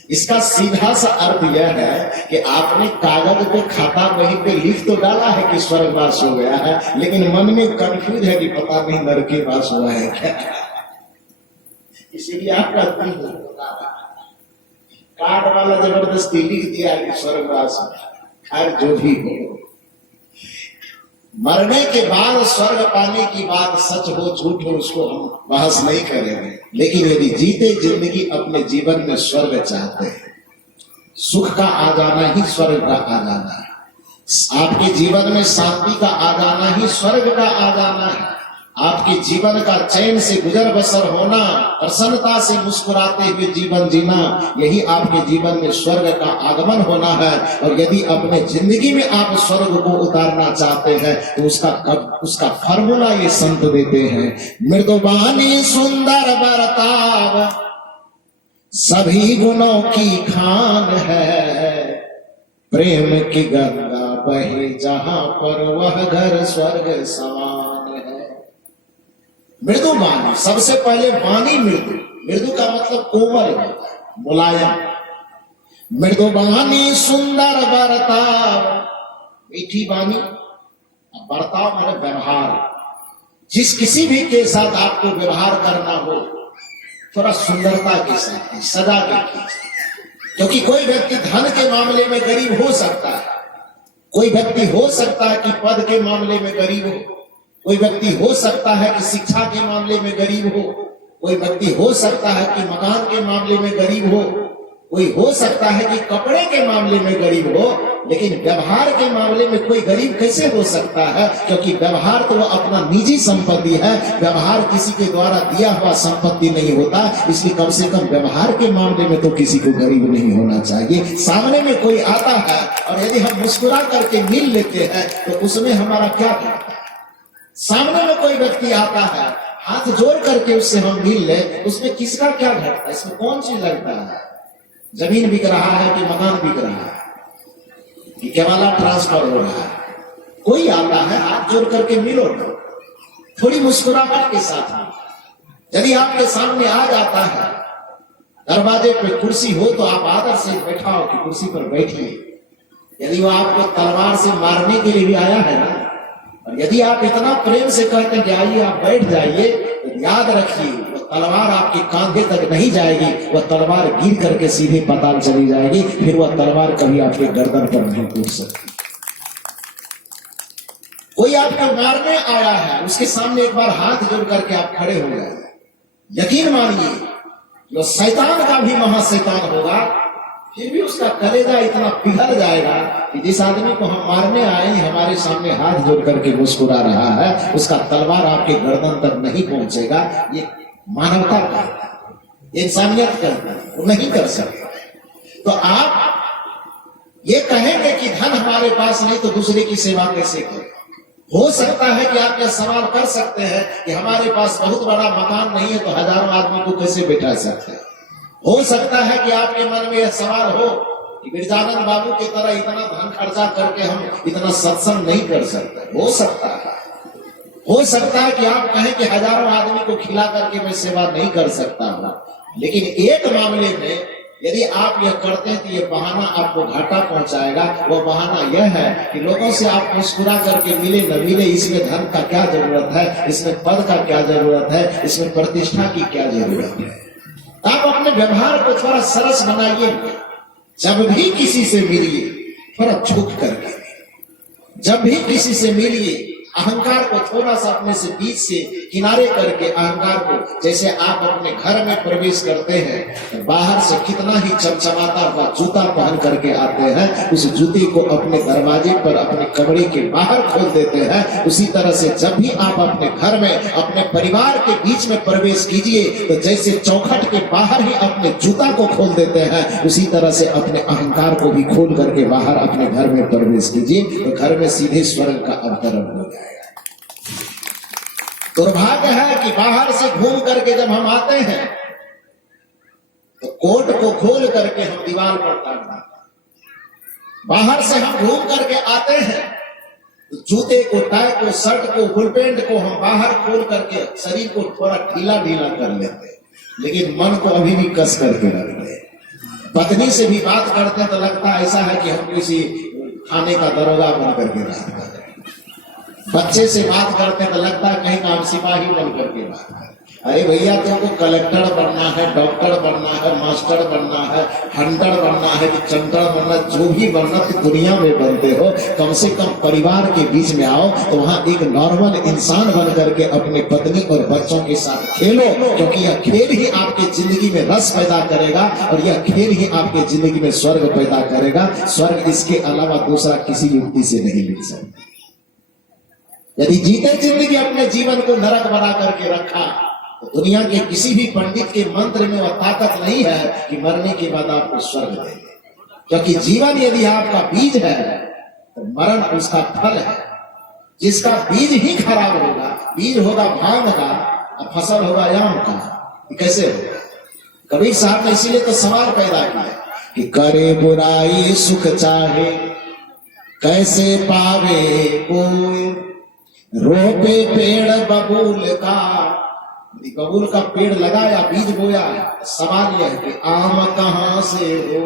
इसका सीधा सा अर्थ यह है कि आपने कागज पे खाता वहीं पे लिख तो डाला है कि स्वर्गवास हो गया है, लेकिन मन में कंफ्यूज है कि पता नहीं नरक के वास हुआ है क्या। इसीलिए आपका दुख होता है। कार्ड वाला जबरदस्ती लिख दिया कि स्वर्गवास, खैर जो भी हो, मरने के बाद स्वर्ग पाने की बात सच हो झूठ हो उसको हम बहस नहीं करेंगे, लेकिन यदि जीते जिंदगी अपने जीवन में स्वर्ग चाहते हैं, सुख का आ जाना ही स्वर्ग का आ जाना है। आपके जीवन में शांति का आ जाना ही स्वर्ग का आ जाना है। आपके जीवन का चैन से गुजर बसर होना, प्रसन्नता से मुस्कुराते हुए जीवन जीना, यही आपके जीवन में स्वर्ग का आगमन होना है। और यदि अपने जिंदगी में आप स्वर्ग को उतारना चाहते हैं तो उसका फॉर्मूला ये संत देते हैं। मृदुबानी सुंदर बर्ताव सभी गुणों की खान है, प्रेम की गंगा बहे जहां पर वह घर स्वर्ग समान। मृदु वाणी, सबसे पहले वाणी मृदु, मृदु का मतलब कोमल, मुलायम। मृदु वाणी सुंदर बर्ताव, मीठी वाणी, बर्ताव माने व्यवहार। जिस किसी भी के साथ आपको व्यवहार करना हो थोड़ा सुंदरता के साथ, सजा के कीजिए। क्योंकि कोई व्यक्ति धन के मामले में गरीब हो सकता है, कोई व्यक्ति हो सकता है कि पद के मामले में गरीब हो, कोई व्यक्ति हो सकता है कि शिक्षा के मामले में गरीब हो, कोई व्यक्ति हो सकता है कि मकान के मामले में गरीब हो, कोई हो सकता है कि कपड़े के मामले में गरीब हो, लेकिन व्यवहार के मामले में कोई गरीब कैसे हो सकता है? क्योंकि व्यवहार तो वह अपना निजी संपत्ति है, व्यवहार किसी के द्वारा दिया हुआ संपत्ति नहीं होता। इसलिए कम से कम व्यवहार के मामले में तो किसी को गरीब नहीं होना चाहिए। सामने में कोई आता है और यदि हम मुस्कुरा करके मिल लेते हैं तो उसमें हमारा क्या घटता है? सामने में कोई व्यक्ति आता है, हाथ जोड़ करके उससे हम मिल ले, उसमें किसका क्या घटता है? इसमें कौन सी लगता है? जमीन बिक रहा है कि मकान बिक रहा है कि केवला ट्रांसफर हो रहा है? कोई आता है, हाथ जोड़ करके मिलो, थोड़ी मुस्कुराहट के साथ। यदि आपके सामने आ जाता है, दरवाजे पे कुर्सी हो तो आप आदर से बैठाओ कि कुर्सी पर बैठिए। यदि वो आपको तलवार से मारने के लिए भी आया है ना, और यदि आप इतना प्रेम से कहते हैं कि आइए आप बैठ जाइए, तो याद रखिए वो तलवार आपके कांधे तक नहीं जाएगी, वह तलवार गिर करके सीधे पाताल चली जाएगी, फिर वह तलवार कभी आपके गर्दन पर नहीं टूट सकती। कोई आपको मारने आया है, उसके सामने एक बार हाथ जोड़ करके आप खड़े हो गए, यकीन मानिए जो शैतान का भी महाशैतान होगा, फिर भी उसका कलेजा इतना पिघल जाएगा कि जिस आदमी को हम मारने आए हैं हमारे सामने हाथ जोड़ करके मुस्कुरा रहा है, उसका तलवार आपके गर्दन तक नहीं पहुंचेगा। ये मानवता का, इंसानियत का वो नहीं कर सकता। तो आप ये कहेंगे कि धन हमारे पास नहीं तो दूसरे की सेवा कैसे करें? हो सकता है कि आप यह सवाल कर सकते हैं कि हमारे पास बहुत बड़ा मकान नहीं है तो हजारों आदमी को कैसे बैठा सकते हैं। हो सकता है कि आपके मन में यह सवाल हो कि बिरजानंद बाबू की तरह इतना धन खर्चा करके हम इतना सत्संग नहीं कर सकते। हो सकता है कि आप कहें कि हजारों आदमी को खिला करके मैं सेवा नहीं कर सकता हूं। लेकिन एक मामले में यदि आप यह करते हैं तो यह बहाना आपको घाटा पहुंचाएगा। वो बहाना यह है कि लोगों से आप मुस्कुरा करके मिले न मिले, इसमें धन का क्या जरूरत है, इसमें पद का क्या जरूरत है, इसमें प्रतिष्ठा की क्या जरूरत है। आप अपने व्यवहार को थोड़ा सरस बनाइए। जब भी किसी से मिलिए थोड़ा झुक करके, जब भी किसी से मिलिए अहंकार को थोड़ा सा अपने से बीच से किनारे करके, अहंकार को, जैसे आप अपने घर में प्रवेश करते हैं बाहर से कितना ही चमचमाता हुआ जूता पहन करके आते हैं, उस जूते को अपने दरवाजे पर अपने कमरे के बाहर खोल देते हैं। उसी तरह से जब भी आप अपने घर में अपने परिवार के बीच में प्रवेश कीजिए तो जैसे चौखट के बाहर ही अपने जूता को खोल देते हैं, उसी तरह से अपने अहंकार को भी खोल करके बाहर अपने घर में प्रवेश कीजिए तो घर में सीधे स्वर्ग का अवतरण हो जाए। दुर्भाग्य है कि बाहर से घूम करके जब हम आते हैं तो कोट को खोल करके हम दीवार पर टांग देते हैं। बाहर से हम घूम करके आते हैं तो जूते को, टाई को, शर्ट को, फुल पैंट को हम बाहर खोल करके शरीर को थोड़ा ढीला ढीला कर लेते हैं, लेकिन मन को अभी भी कस करके रखते हैं। पत्नी से भी बात करते हैं तो लगता है ऐसा है कि हम किसी थाने का दरोगा बन करके बात कर रहे हैं। बच्चे से बात करते हैं तो लगता है कहीं काम सिपाही बन करके बात कर। अरे भैया तुमको कलेक्टर बनना है, डॉक्टर बनना है, मास्टर बनना है, हंटर बनना है कि चंटर बनना, जो भी बनना तो दुनिया में बनते हो, कम से कम परिवार के बीच में आओ तो वहां एक नॉर्मल इंसान बन करके अपने पत्नी और बच्चों के साथ खेलो, क्योंकि यह खेल ही आपके जिंदगी में रस पैदा करेगा और यह खेल ही आपके जिंदगी में स्वर्ग पैदा करेगा। स्वर्ग इसके अलावा दूसरा किसी युक्ति से नहीं मिल सकता। यदि जीते जिंदगी अपने जीवन को नरक बना करके रखा तो दुनिया के किसी भी पंडित के मंत्र में वह ताकत नहीं है कि मरने के बाद आपको स्वर्ग देंगे, क्योंकि जीवन यदि आपका बीज है तो मरण उसका फल है। जिसका बीज ही खराब होगा, बीज होगा भांग का और फसल होगा आम का, कैसे होगा? कबीर साहब ने इसीलिए तो सवाल पैदा किया कि करे बुराई सुख चाहे कैसे पावे कोई, रोपे पेड़ बबूल का, बबूल का पेड़ लगाया, बीज बोया, सवाल यह है कि आम कहां से हो।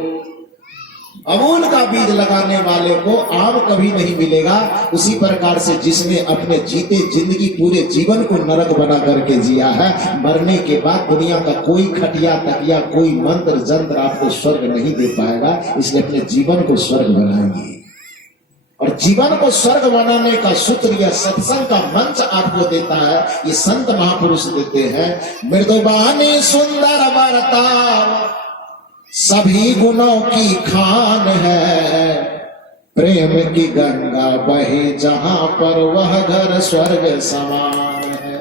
बबूल का बीज लगाने वाले को आम कभी नहीं मिलेगा। उसी प्रकार से जिसने अपने जीते जिंदगी पूरे जीवन को नरक बना करके जिया है, मरने के बाद दुनिया का कोई खटिया तकिया, कोई मंत्र जंत्र आपको स्वर्ग नहीं दे पाएगा। इसलिए अपने जीवन को स्वर्ग बनाएंगे और जीवन को स्वर्ग बनाने का सूत्र यह सत्संग का मंच आपको देता है, ये संत महापुरुष देते हैं। मृदुबानी सुंदर बर्ताव सभी गुणों की खान है, प्रेम की गंगा बहे जहां पर वह घर स्वर्ग समान है।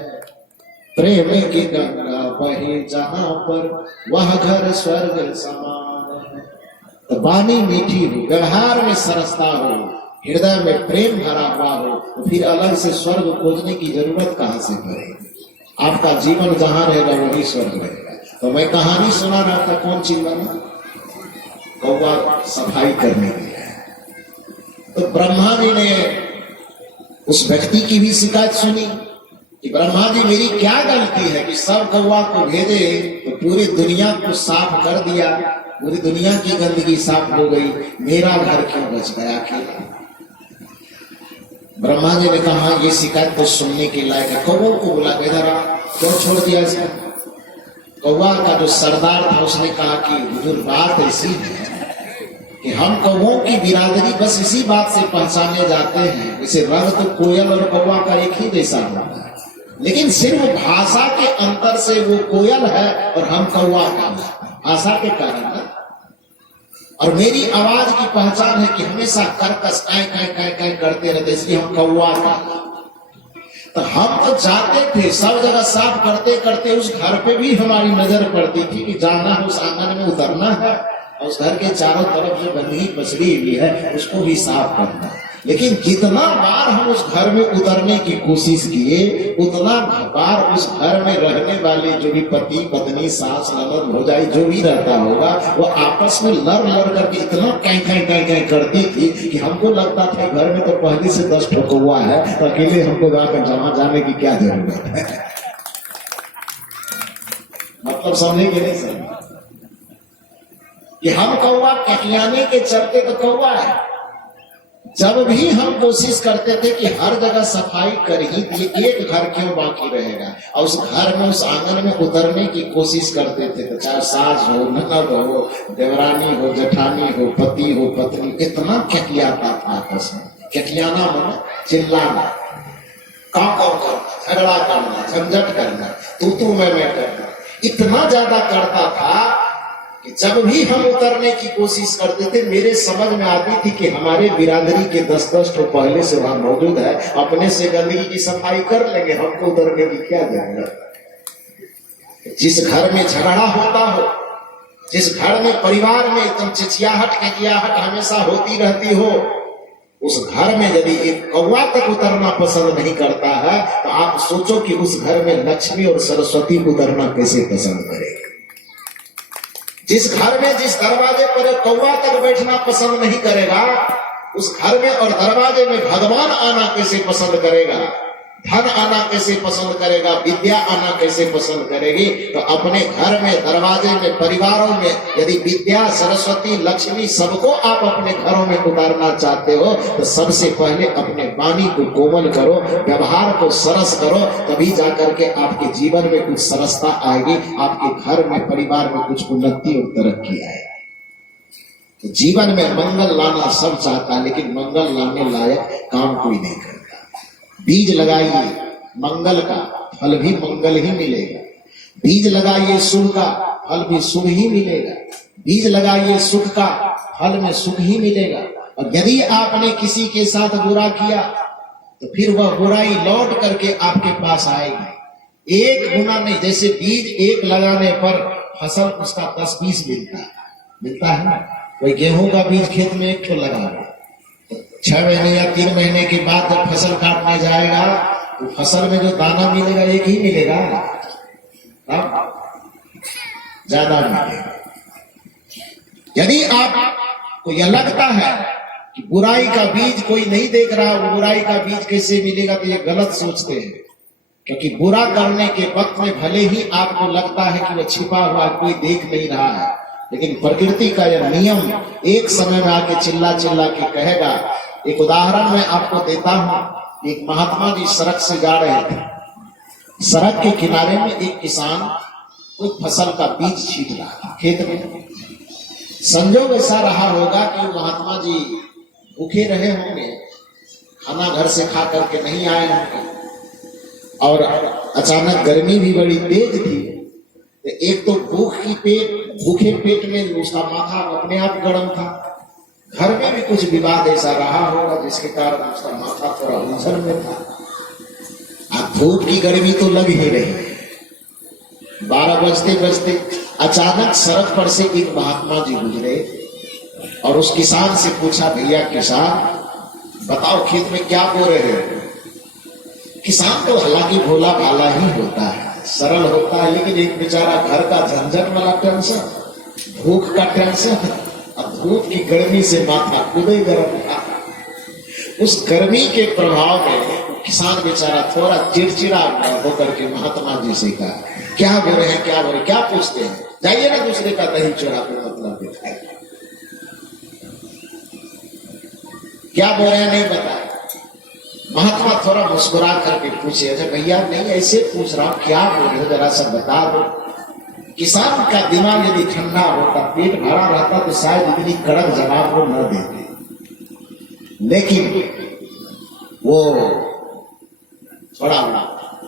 प्रेम की गंगा बहे जहां पर वह घर स्वर्ग समान है। तो वाणी मीठी हो, व्यवहार में सरसता हो, हृदय में प्रेम भरा हुआ हो, तो फिर अलग से स्वर्ग खोजने की जरूरत कहां से पड़ेगी? आपका जीवन जहां रहेगा वही स्वर्ग रहेगा। तो मैं कहानी सुना रहा था, कौन चिल्ला? कौवा सफाई करने के लिए। तो ब्रह्मा जी ने उस व्यक्ति की भी शिकायत सुनी कि ब्रह्मा जी मेरी क्या गलती है कि सब कौवा को भेजे तो पूरी दुनिया को साफ कर दिया, पूरी दुनिया की गंदगी साफ हो गई, मेरा घर क्यों बच गया अकेला? ब्रह्मा जी ने कहा ये शिकायत तो सुनने के लायक है। कौवा को बुला के इधर आ, क्यों छोड़ दिया इसको? कौवा का जो सरदार था उसने कहा कि हुजूर बात ऐसी है कि हम कौओं की बिरादरी बस इसी बात से पहचाने जाते हैं, जैसे रंग तो कोयल और कौवा का एक ही जैसा होता है, लेकिन सिर्फ भाषा के अंतर से वो कोयल है और हम कौवा का भाषा के कारण है। और मेरी आवाज की पहचान है कि हमेशा कर्कश कै करते रहते, इसलिए हम कौवा का। तो हम तो जाते थे सब जगह साफ करते करते, उस घर पे भी हमारी नजर पड़ती थी कि जाना है उस आंगन में उतरना है, और उस घर के चारों तरफ जो गंदगी पसरी हुई है उसको भी साफ करना है। लेकिन जितना बार हम उस घर में उतरने की कोशिश किए, उतना बार उस घर में रहने वाले जो भी पति पत्नी सास ननद भौजाई जो भी रहता होगा, वो आपस में लड़ करके इतना कै करती थी कि हमको लगता था घर में तो पहले से 10 ठोकुआ है, तो अकेले हमको जाने की क्या जरूरत है। मतलब समझे कि नहीं समझे कि हम कौवा कटियाने के चलते तो कौवा है। जब भी हम कोशिश करते थे कि हर जगह सफाई कर ही दिए, एक घर क्यों बाकी रहेगा, और उस घर में उस आंगन में उतरने की कोशिश करते थे, तो चाहे सास हो ननद हो देवरानी हो जेठानी हो पति हो पत्नी, इतना कटियाता था आपस में। कटियाना माने चिल्लाना, कांव करना, झगड़ा करना, झंझट करना, तू मैं करना, इतना ज्यादा करता था कि जब भी हम उतरने की कोशिश करते थे, मेरे समझ में आती थी कि हमारे बिरादरी के 10 ठो पहले से वहां मौजूद है, अपने से गंदगी की सफाई कर लेंगे, हमको उतरने की क्या जरूरत। जिस घर में झगड़ा होता हो, जिस घर में परिवार में एकदम चिचियाहट कटियाहट हमेशा होती रहती हो, उस घर में यदि एक कौवा तक उतरना पसंद नहीं करता है, तो आप सोचो कि उस घर में लक्ष्मी और सरस्वती उतरना कैसे पसंद करेगा। जिस घर में जिस दरवाजे पर कौवा तक बैठना पसंद नहीं करेगा, उस घर में और दरवाजे में भगवान आना कैसे पसंद करेगा, धन आना कैसे पसंद करेगा, विद्या आना कैसे पसंद करेगी। तो अपने घर में दरवाजे में परिवारों में यदि विद्या सरस्वती लक्ष्मी सबको आप अपने घरों में उतारना चाहते हो, तो सबसे पहले अपने वाणी को कोमल करो, व्यवहार को सरस करो, तभी जाकर के आपके जीवन में कुछ सरसता आएगी, आपके घर में परिवार में कुछ उन्नति और तरक्की आएगी। तो जीवन में मंगल लाना सब चाहता है, लेकिन मंगल लाने लायक काम कोई नहीं करता। बीज लगाइए मंगल का, फल भी मंगल ही मिलेगा। बीज लगाइए शुभ का, फल भी शुभ ही मिलेगा। बीज लगाइए सुख का, फल में सुख ही मिलेगा। और यदि आपने किसी के साथ बुरा किया, तो फिर वह बुराई लौट करके आपके पास आएगी। एक गुना नहीं, जैसे बीज एक लगाने पर फसल उसका 10-20 मिलता है ना। कोई गेहूं का बीज खेत में एक ठो लगा, 6 महीने या 3 महीने के बाद जब फसल काटने जाएगा, तो फसल में जो दाना मिलेगा एक ही मिलेगा, ज्यादा मिलेगा। यदि आपको यह लगता है कि बुराई का बीज कोई नहीं देख रहा, वो बुराई का बीज कैसे मिलेगा, तो ये गलत सोचते हैं। क्योंकि बुरा करने के वक्त में भले ही आपको लगता है कि वह छिपा हुआ कोई देख नहीं रहा है, लेकिन प्रकृति का यह नियम एक समय में आके चिल्ला के कहेगा। एक उदाहरण मैं आपको देता हूं। एक महात्मा जी सड़क से जा रहे थे, सड़क के किनारे में एक किसान कोई फसल का बीज छींट रहा था खेत में। संजोग ऐसा रहा होगा कि महात्मा जी भूखे रहे होंगे, खाना घर से खा करके नहीं आए होंगे, और अचानक गर्मी भी बड़ी तेज थी। एक तो भूखे पेट में उसका माथा अपने आप गर्म था, घर में भी कुछ विवाद ऐसा रहा होगा जिसके कारण उसका माथा थोड़ा उलझन में था। अब धूप की गर्मी तो लग ही रही है। 12 बजते अचानक सड़क पर से एक महात्मा जी गुजरे और उस किसान से पूछा, भैया किसान बताओ खेत में क्या बो रहे हो। किसान तो हालांकि भोला भाला ही होता है, सरल होता है, लेकिन एक बेचारा घर का झंझट वाला टेंशन, भूख का टेंशन, अब धूप की गर्मी से माथा खुद ही गर्म था। उस गर्मी के प्रभाव में किसान बेचारा थोड़ा चिड़चिड़ा होकर के महात्मा जी से कहा, क्या बोल रहे हैं, क्या बोल रहे, क्या पूछते हैं, जाइए ना दूसरे का दही चोरा पे मतलब दिखाए, क्या बोल रहे हैं नहीं बताए। महात्मा थोड़ा मुस्कुरा करके पूछे, अच्छा भैया नहीं ऐसे पूछ रहा हूं, क्या बोल रहे हो जरा सब बता दो। किसान का दिमाग यदि ठंडा होता, पेट भरा रहता, तो शायद इतनी कड़क जवाब वो न देते। लेकिन वो थोड़ा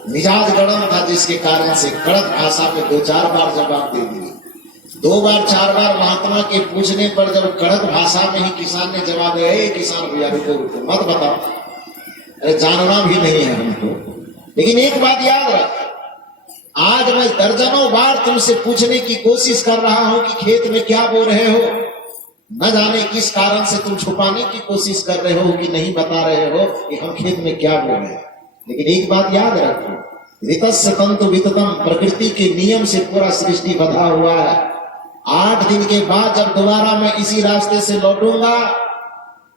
मिजाज गरम था, जिसके कारण से कड़क भाषा में 2-4 बार जवाब दे दिए। 2 बार 4 बार महात्मा के पूछने पर जब कड़क भाषा में ही किसान ने जवाब दिया, किसान भैया रुको रुको, मत बताओ, अरे जानना भी नहीं है हमको। लेकिन एक बात याद रख, आज मैं दर्जनों बार तुमसे पूछने की कोशिश कर रहा हूं कि खेत में क्या बो रहे हो। न जाने किस कारण से तुम छुपाने की कोशिश कर रहे हो कि नहीं बता रहे हो कि हम खेत में क्या बो रहे हैं। लेकिन एक बात याद रखो, ऋतस्य तंतु विततम, प्रकृति के नियम से पूरा सृष्टि बंधा हुआ है। 8 दिन के बाद जब दोबारा मैं इसी रास्ते से लौटूंगा,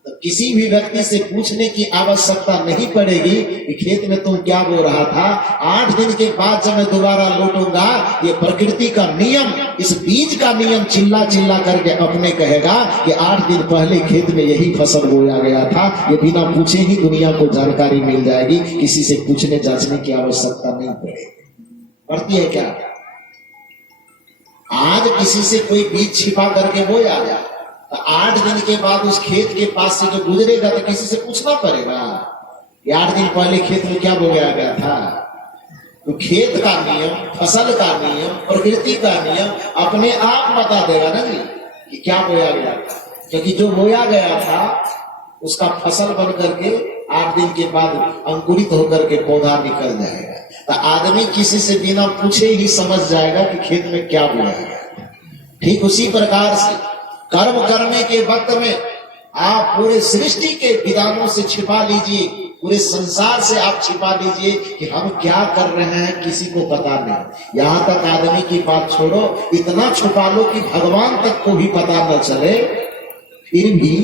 तो किसी भी व्यक्ति से पूछने की आवश्यकता नहीं पड़ेगी कि खेत में तुम क्या बो रहा था। 8 दिन के बाद जब मैं दोबारा लौटूंगा, ये प्रकृति का नियम, इस बीज का नियम चिल्ला चिल्ला करके अपने कहेगा कि 8 दिन पहले खेत में यही फसल बोया गया था। ये बिना पूछे ही दुनिया को जानकारी मिल जाएगी, किसी से पूछने जांचने की आवश्यकता नहीं पड़ेगी। पड़ती है क्या? आज किसी से कोई बीज छिपा करके बोया गया, 8 दिन के बाद उस खेत के पास से जो गुजरेगा तो किसी से पूछना पड़ेगा कि 8 दिन पहले खेत में क्या बोया गया था। तो खेत का नियम, फसल का नियम, प्रकृति का नियम अपने आप बता देगा ना जी कि क्या बोया गया था। क्योंकि जो बोया गया था उसका फसल बन करके 8 दिन के बाद अंकुरित होकर के पौधा निकल जाएगा। तो आदमी किसी से बिना पूछे ही समझ जाएगा कि खेत में क्या बोया गया। ठीक उसी प्रकार से कर्म करने के वक्त में आप पूरे सृष्टि के विधानों से छिपा लीजिए, पूरे संसार से आप छिपा लीजिए कि हम क्या कर रहे हैं, किसी को पता नहीं। यहां तक आदमी की बात छोड़ो, इतना छुपा लो कि भगवान तक को भी पता न चले। फिर भी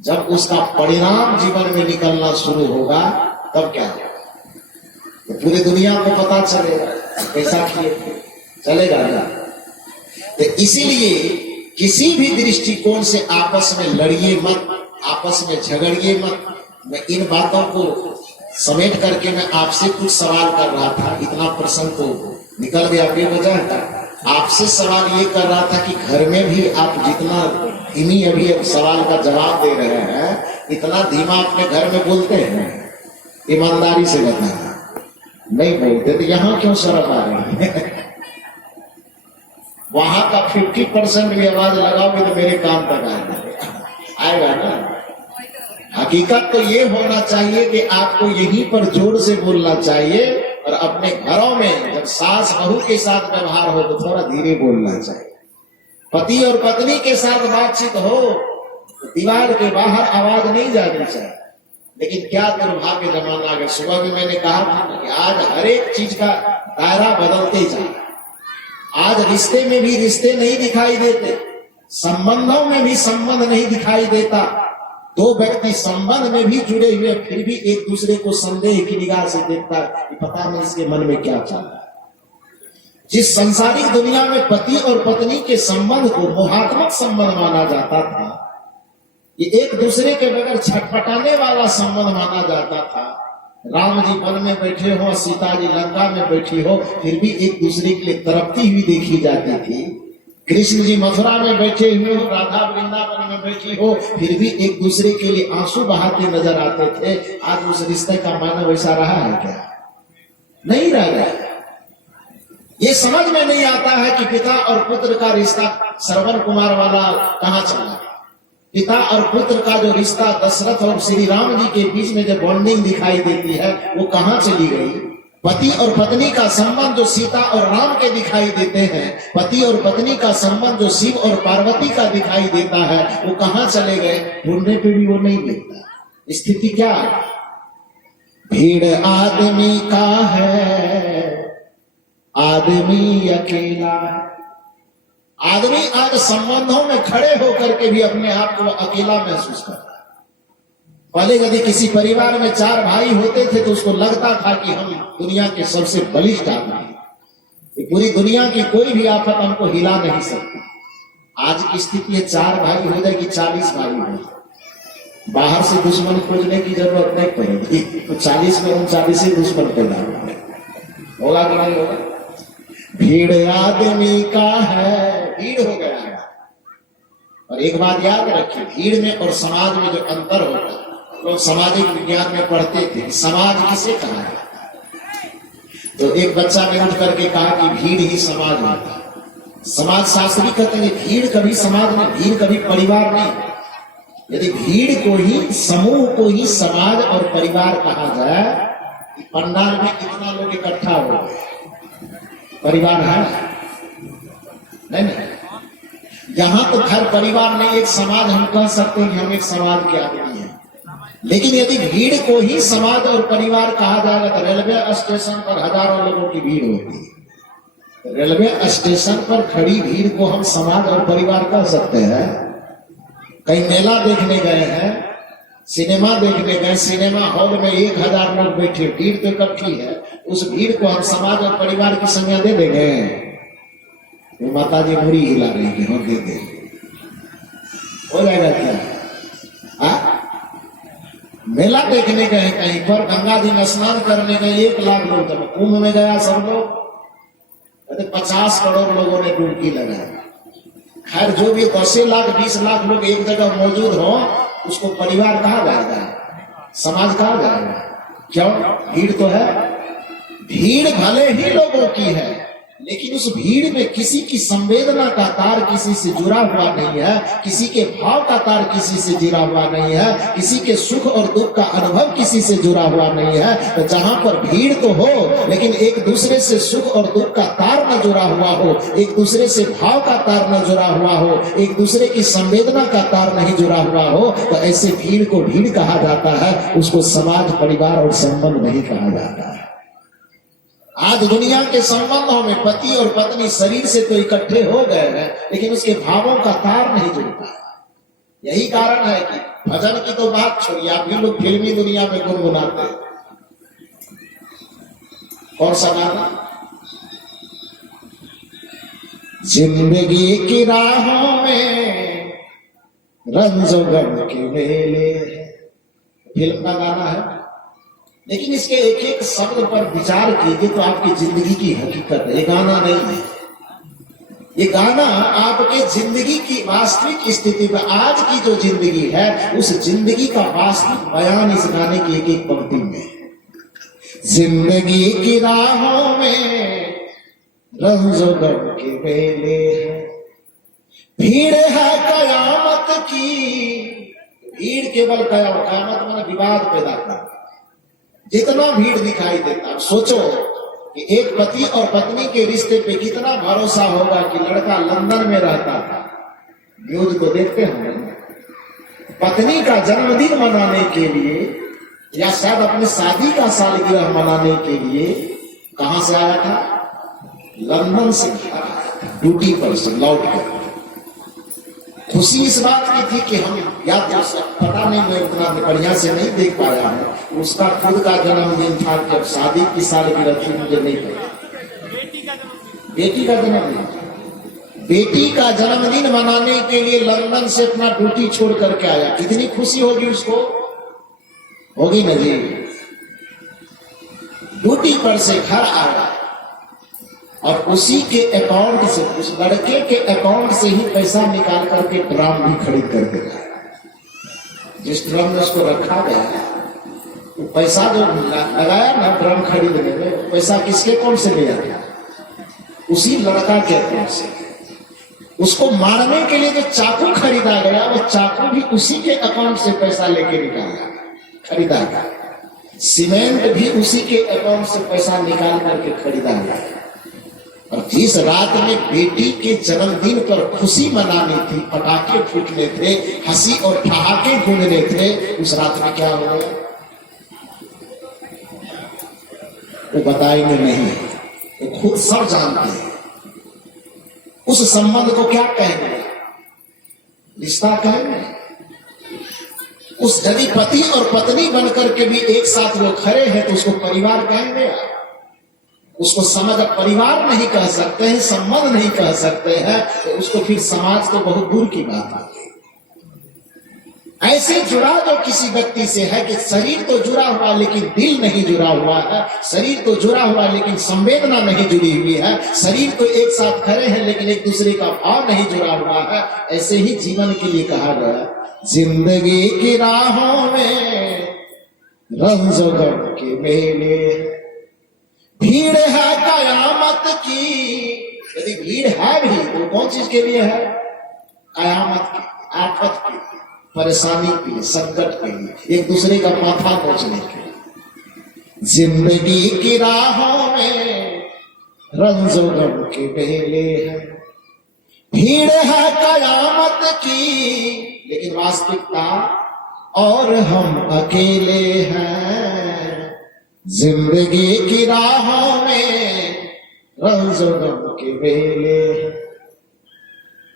जब उसका परिणाम जीवन में निकलना शुरू होगा, तब क्या होगा? तो पूरी दुनिया को पता चलेगा कैसा किए चलेगा ना। तो इसीलिए किसी भी दृष्टिकोण से आपस में लड़िए मत, आपस में झगड़िए मत। मैं इन बातों को समेट करके मैं आपसे कुछ सवाल कर रहा था, इतना प्रश्न तो निकल गया बेवजह का। आपसे सवाल ये कर रहा था कि घर में भी आप जितना धीमी अभी सवाल का जवाब दे रहे हैं, इतना धीमा अपने घर में बोलते हैं? ईमानदारी से बताना, नहीं बोलते तो यहाँ क्यों शर्म आ रही है? वहां का 50% भी आवाज लगाओगे तो मेरे काम तक आएगा ना। हकीकत तो ये होना चाहिए कि आपको यहीं पर जोर से बोलना चाहिए, और अपने घरों में जब सास बहू के साथ व्यवहार हो तो थोड़ा धीरे बोलना चाहिए। पति और पत्नी के साथ बातचीत हो तो दीवार के बाहर आवाज नहीं जानी चाहिए। लेकिन क्या दुर्भाग्य जमाना आ गया। सुबह में मैंने कहा था कि आज हर एक चीज का दायरा बदलते जाए। आज रिश्ते में भी रिश्ते नहीं दिखाई देते, संबंधों में भी संबंध नहीं दिखाई देता। 2 व्यक्ति संबंध में भी जुड़े हुए फिर भी एक दूसरे को संदेह की निगाह से देखता है कि पता नहीं इसके मन में क्या चल रहा है। जिस संसारिक दुनिया में पति और पत्नी के संबंध को मोहात्मक संबंध माना जाता था, ये एक दूसरे के बगैर छटपटाने वाला संबंध माना जाता था। राम जी वन में बैठे हो, सीता जी लंका में बैठी हो, फिर भी एक दूसरे के लिए तड़पती हुई देखी जाती थी। कृष्ण जी मथुरा में बैठे हुए हो, राधा वृंदावन में बैठी हो, फिर भी एक दूसरे के लिए आंसू बहाते नजर आते थे। आज उस रिश्ते का माना वैसा रहा है क्या? नहीं रह गया। ये समझ में नहीं आता है कि पिता और पुत्र का रिश्ता श्रवण कुमार वाला कहाँ चला। पिता और पुत्र का जो रिश्ता दशरथ और श्री राम जी के बीच में जो बॉन्डिंग दिखाई देती है, वो कहाँ चली गई? पति और पत्नी का संबंध जो सीता और राम के दिखाई देते हैं, पति और पत्नी का संबंध जो शिव और पार्वती का दिखाई देता है, वो कहाँ चले गए? ढूंढने पे भी वो नहीं मिलता। स्थिति क्या है? भीड़ आदमी का है, आदमी अकेला है। आदमी आज संबंधों में खड़े होकर के भी अपने आप को अकेला महसूस करता है। पहले यदि किसी परिवार में 4 भाई होते थे तो उसको लगता था कि हम दुनिया के सबसे बलिष्ठ आदमी हैं, पूरी दुनिया की कोई भी आफत हमको हिला नहीं सकती। आज की स्थिति है 4 भाई हो जाए कि 40 भाई हो जाए, बाहर से दुश्मन खोजने की जरूरत नहीं पड़ेगी। तो 40 में 39 दुश्मन पैदा होगा कि नहीं होगा? भीड़ आदमी का है, भीड़ हो गया है। और एक बात याद रखिए, भीड़ में और समाज में जो अंतर होता है, लोग सामाजिक विज्ञान में पढ़ते थे समाज किसे कहा जाता है, तो एक बच्चा ने उठ करके कहा कि भीड़ ही समाज होता है। समाज शास्त्री कहते हैं भीड़ कभी समाज नहीं, भीड़ कभी परिवार नहीं। यदि भीड़ को ही, समूह को ही समाज और परिवार कहा जाए, पंडाल में कितना लोग इकट्ठा हो गए, परिवार है नहीं। यहां तो खैर परिवार नहीं, एक समाज हम कह सकते हैं, हम एक समाज के आदमी हैं। लेकिन यदि भीड़ को ही समाज और परिवार कहा जाएगा तो रेलवे स्टेशन पर हजारों लोगों की भीड़ होती है। रेलवे स्टेशन पर खड़ी भीड़ को हम समाज और परिवार कह सकते हैं। कहीं मेला देखने गए हैं, सिनेमा देखने गए, सिनेमा हॉल में 1000 लोग बैठे, भीड़ तो इकट्ठी है, उस भीड़ को हम समाज और परिवार की संज्ञा दे देंगे। वो माता जी मुड़ी हिला रही है, और दे दे हो जाएगा क्या? मेला देखने गए कहीं पर, गंगा जी में स्नान करने गए 1 लाख लोग, जब कुंभ में गया सब लोग 50 करोड़ लोगों ने डुबकी लगाया। खैर जो भी 10 लाख 20 लाख लोग एक जगह मौजूद हो, उसको परिवार कहा जाएगा, समाज कहा जाएगा। क्यों? भीड़ तो है। भीड़ भले ही लोगों की है, लेकिन उस भीड़ में किसी की संवेदना का तार किसी से जुड़ा हुआ नहीं है, किसी के भाव का तार किसी से जुड़ा हुआ नहीं है, किसी के सुख और दुख का अनुभव किसी से जुड़ा हुआ नहीं है। तो जहां पर भीड़ तो हो, लेकिन एक दूसरे से सुख और दुख का तार न जुड़ा हुआ हो, एक दूसरे से भाव का तार न जुड़ा हुआ हो, एक दूसरे की संवेदना का तार नहीं जुड़ा हुआ हो, तो ऐसे भीड़ को भीड़ कहा जाता है, उसको समाज, परिवार और संबंध नहीं कहा जाता है। आज दुनिया के संबंधों में पति और पत्नी शरीर से तो इकट्ठे हो गए हैं, लेकिन उसके भावों का तार नहीं जुड़ता। यही कारण है कि भजन की तो बात छोड़िए, आप भी लोग फिल्मी दुनिया में गुनगुनाते हैं। कौन सा गाना? जिंदगी की राहों में रंजो गम के मेले, फिल्म का गाना है। लेकिन इसके एक एक शब्द पर विचार कीजिए तो आपकी जिंदगी की हकीकत है। ये गाना नहीं है, ये गाना आपके जिंदगी की वास्तविक स्थिति पर, आज की जो जिंदगी है उस जिंदगी का वास्तविक बयान इस गाने की एक एक पंक्ति में। जिंदगी की राहों में रंजो गम के मेले है, भीड़ है कयामत की। भीड़ केवल कयामत में विवाद पैदा करता, जितना भीड़ दिखाई देता। सोचो कि एक पति और पत्नी के रिश्ते पे कितना भरोसा होगा कि लड़का लंदन में रहता था, न्यूज तो देखते होंगे, पत्नी का जन्मदिन मनाने के लिए या शायद अपनी शादी का सालगिरह मनाने के लिए कहां से आया था? लंदन से ड्यूटी पर से लौट कर। खुशी इस बात की थी कि हम, या पता नहीं, मैं उतना बढ़िया से नहीं देख पाया हूं, उसका खुद का जन्मदिन था, जब शादी की सालगिरह थी मुझे नहीं पता। बेटी का जन्मदिन, बेटी का जन्मदिन मनाने के लिए लंदन से अपना ड्यूटी छोड़ करके आया। कितनी खुशी होगी उसको, होगी ना जी। ड्यूटी पर से घर आया और उसी के अकाउंट से, उस लड़के के अकाउंट से ही पैसा निकाल करके ड्रम भी खरीद करके लाया। जिस ड्रम में उसको रखा गया, तो पैसा जो लगाया ना ड्रम खरीदने में, पैसा किसके अकाउंट से लिया गया? उसी लड़का के अकाउंट से। उसको मारने के लिए जो चाकू खरीदा गया, वो चाकू भी उसी के अकाउंट से पैसा लेके निकाला, खरीदा गया। सीमेंट भी उसी के अकाउंट से पैसा निकाल करके खरीदा गया। और जिस रात में बेटी के जन्मदिन पर खुशी मनानी थी, पटाखे फूटने थे, हंसी और ठहाके गूंजने थे, उस रात में क्या हो गया वो बताएंगे नहीं, वो खुद सब जानते हैं। उस संबंध को क्या कहेंगे? रिश्ता कहेंगे। उस यदि पति और पत्नी बनकर के भी एक साथ वो खड़े हैं तो उसको परिवार कहेंगे। उसको समझ परिवार नहीं कह सकते हैं, संबंध नहीं कह सकते हैं, तो उसको फिर समाज तो बहुत दूर की बात आती है। ऐसे जुड़ा जो किसी व्यक्ति से है कि शरीर तो जुड़ा हुआ लेकिन दिल नहीं जुड़ा हुआ है, शरीर तो जुड़ा हुआ लेकिन संवेदना नहीं जुड़ी हुई है, शरीर तो एक साथ खड़े हैं लेकिन एक दूसरे का भाव नहीं जुड़ा हुआ है। ऐसे ही जीवन के लिए कहा गया, जिंदगी की राहों में रंजो गम के मेले, भीड़ है कयामत की। यदि भीड़ है भी तो कौन चीज के लिए है? कयामत की, आफत की, परेशानी के लिए, संकट के लिए, एक दूसरे का माथा नोचने के लिए। जिंदगी की राहों में रंजो गम के मेले है, भीड़ है कयामत की, लेकिन वास्तविकता और हम अकेले हैं। जिंदगी की राहों में रंजो गम के मेले है।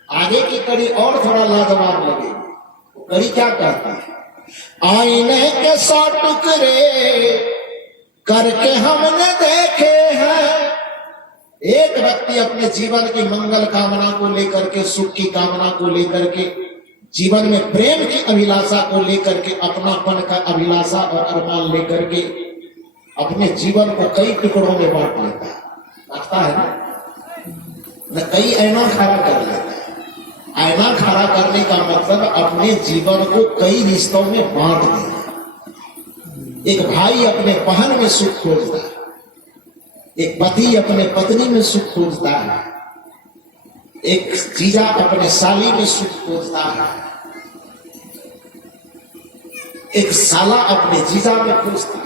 आगे की कड़ी और थोड़ा लाजवाब लगेगी। कड़ी क्या कहती है? आईने के 100 टुकड़े करके हमने देखे हैं। एक व्यक्ति अपने जीवन की मंगल कामना को लेकर के, सुख की कामना को लेकर के, जीवन में प्रेम की अभिलाषा को लेकर के, अपनापन का अभिलाषा और अरमान लेकर के अपने जीवन को कई टुकड़ों में बांट लेता है। बांटता है ना, कई ऐना खड़ा कर लेता है। आईना खड़ा करने का मतलब अपने जीवन को कई रिश्तों में बांट देना। एक भाई अपने बहन में सुख खोजता है, एक पति अपने पत्नी में सुख खोजता है, एक जीजा अपने साली में सुख खोजता है, एक साला अपने जीजा में खोजता है।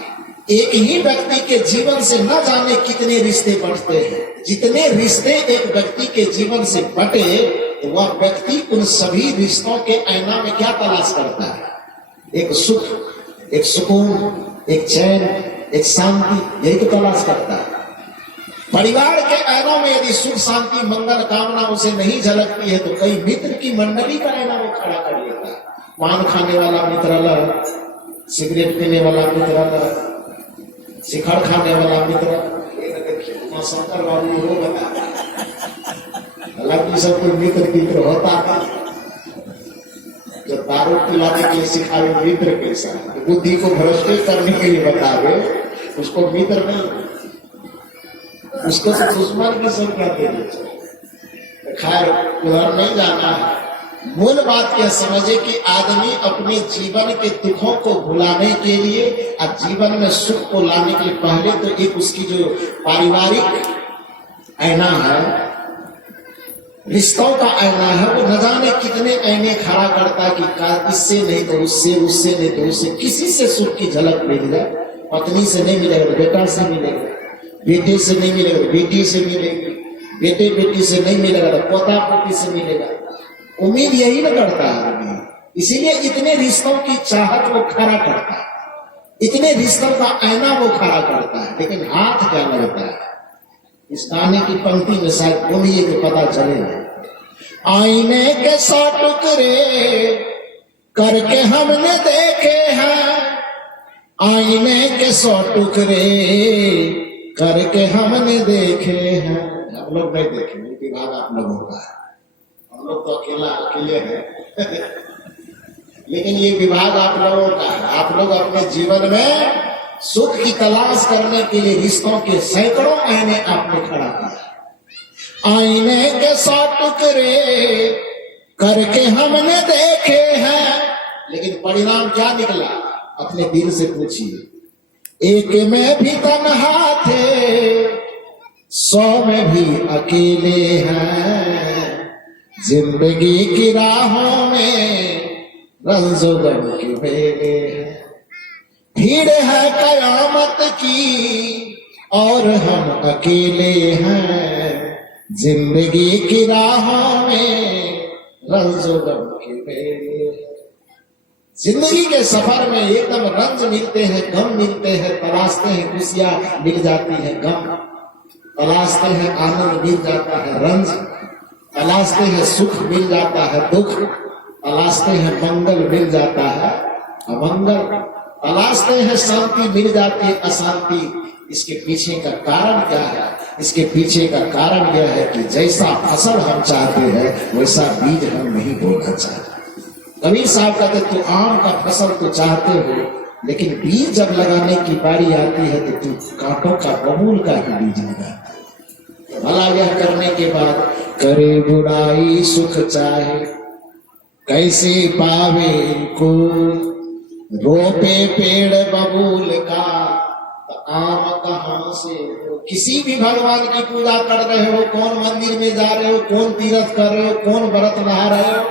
एक ही व्यक्ति के जीवन से न जाने कितने रिश्ते बढ़ते हैं। जितने रिश्ते एक व्यक्ति के जीवन से बटे, वह व्यक्ति उन सभी रिश्तों के आईना में क्या तलाश करता है? एक सुख, एक सुकून, एक चैन, एक शांति, यही तो तलाश करता है। परिवार के आईनों में यदि सुख, शांति, मंगल कामना उसे नहीं झलकती है तो कई मित्र की मंडली का आईना वो खड़ा कर लेता है। पान खाने वाला मित्र अलग, सिगरेट पीने वाला मित्र अलग, शिखर खाने वाला मित्र। शंकर बाबू हो बता, हालांकि सब कोई मित्र होता है। जब दारू पिलाने के लिए सिखावे मित्र के साथ, बुद्धि को भ्रष्ट करने के लिए बतावे, उसको मित्र नहीं, उसको तो दुश्मन की संज्ञा देनी चाहिए। खैर उधर नहीं जाना है। मूल बात यह समझे कि आदमी अपने जीवन के दुखों को भुलाने के लिए और जीवन में सुख को लाने के लिए पहले तो एक उसकी जो पारिवारिक आईना है, रिश्तों का आईना है, वो न जाने कितने आईने खड़ा करता है कि इससे नहीं तो उससे, उससे नहीं तो उससे। किसी से सुख की झलक मिल जाए, पत्नी से नहीं मिलेगा तो बेटा से मिलेगा, बेटे से नहीं मिलेगा तो बेटी से मिलेगी, बेटे बेटी से नहीं मिलेगा तो पोता पोती से मिलेगा। उम्मीद यही न करता है। इसीलिए इतने रिश्तों की चाहत वो खड़ा करता है, इतने रिश्तों का आईना वो खड़ा करता है, लेकिन हाथ क्या लगता है? इस गाने की पंक्ति में शायद बोलिए कि पता चलेगा। आईने के 100 टुकड़े करके हमने देखे हैं, आईने के 100 टुकड़े करके हमने देखे हैं। हम लोग नहीं देखे, विभाग आप लोगों का है, हम लोग तो अकेले हैं लेकिन ये विभाग आप लोगों का है। आप लोग अपने जीवन में सुख की तलाश करने के लिए रिश्तों के सैकड़ों आईने आपने खड़ा किया। आईने के 100 टुकड़े करके हमने देखे हैं, लेकिन परिणाम क्या निकला? अपने दिल से पूछिए। एक में भी तन्हा थे, 100 में भी अकेले हैं। जिंदगी की राहों में रंजो गम के मेले हैं, भीड़ है कयामत की और हम अकेले हैं। जिंदगी की राहों में रंजो गम के मेले हैं। जिंदगी के सफर में एकदम रंज मिलते हैं, गम मिलते हैं, तलाशते हैं खुशियां मिल जाती है, गम तलाशते हैं, आनंद मिल जाता है, रंज तलाशते हैं, सुख मिल जाता है, दुख तलाशते हैं, मंगल मिल जाता है, अमंगल तलाशते हैं, शांति मिल जाती है, अशांति। इसके पीछे का कारण क्या है? इसके पीछे का कारण यह है कि जैसा फसल हम चाहते हैं वैसा बीज हम नहीं बोना चाहते। कबीर साहब कहते तू आम का फसल तो चाहते हो, लेकिन बीज जब लगाने की बारी आती है तो तू कांटों का बबूल का ही बीज लगाता है। भला यह करने के बाद करे बुराई सुख चाहे, कैसे पावे को रोपे पेड़ बबूल का आम कहां से हो। किसी भी भगवान की पूजा कर रहे हो, कौन मंदिर में जा रहे हो, कौन तीर्थ कर रहे हो, कौन व्रत नहा रहे हो,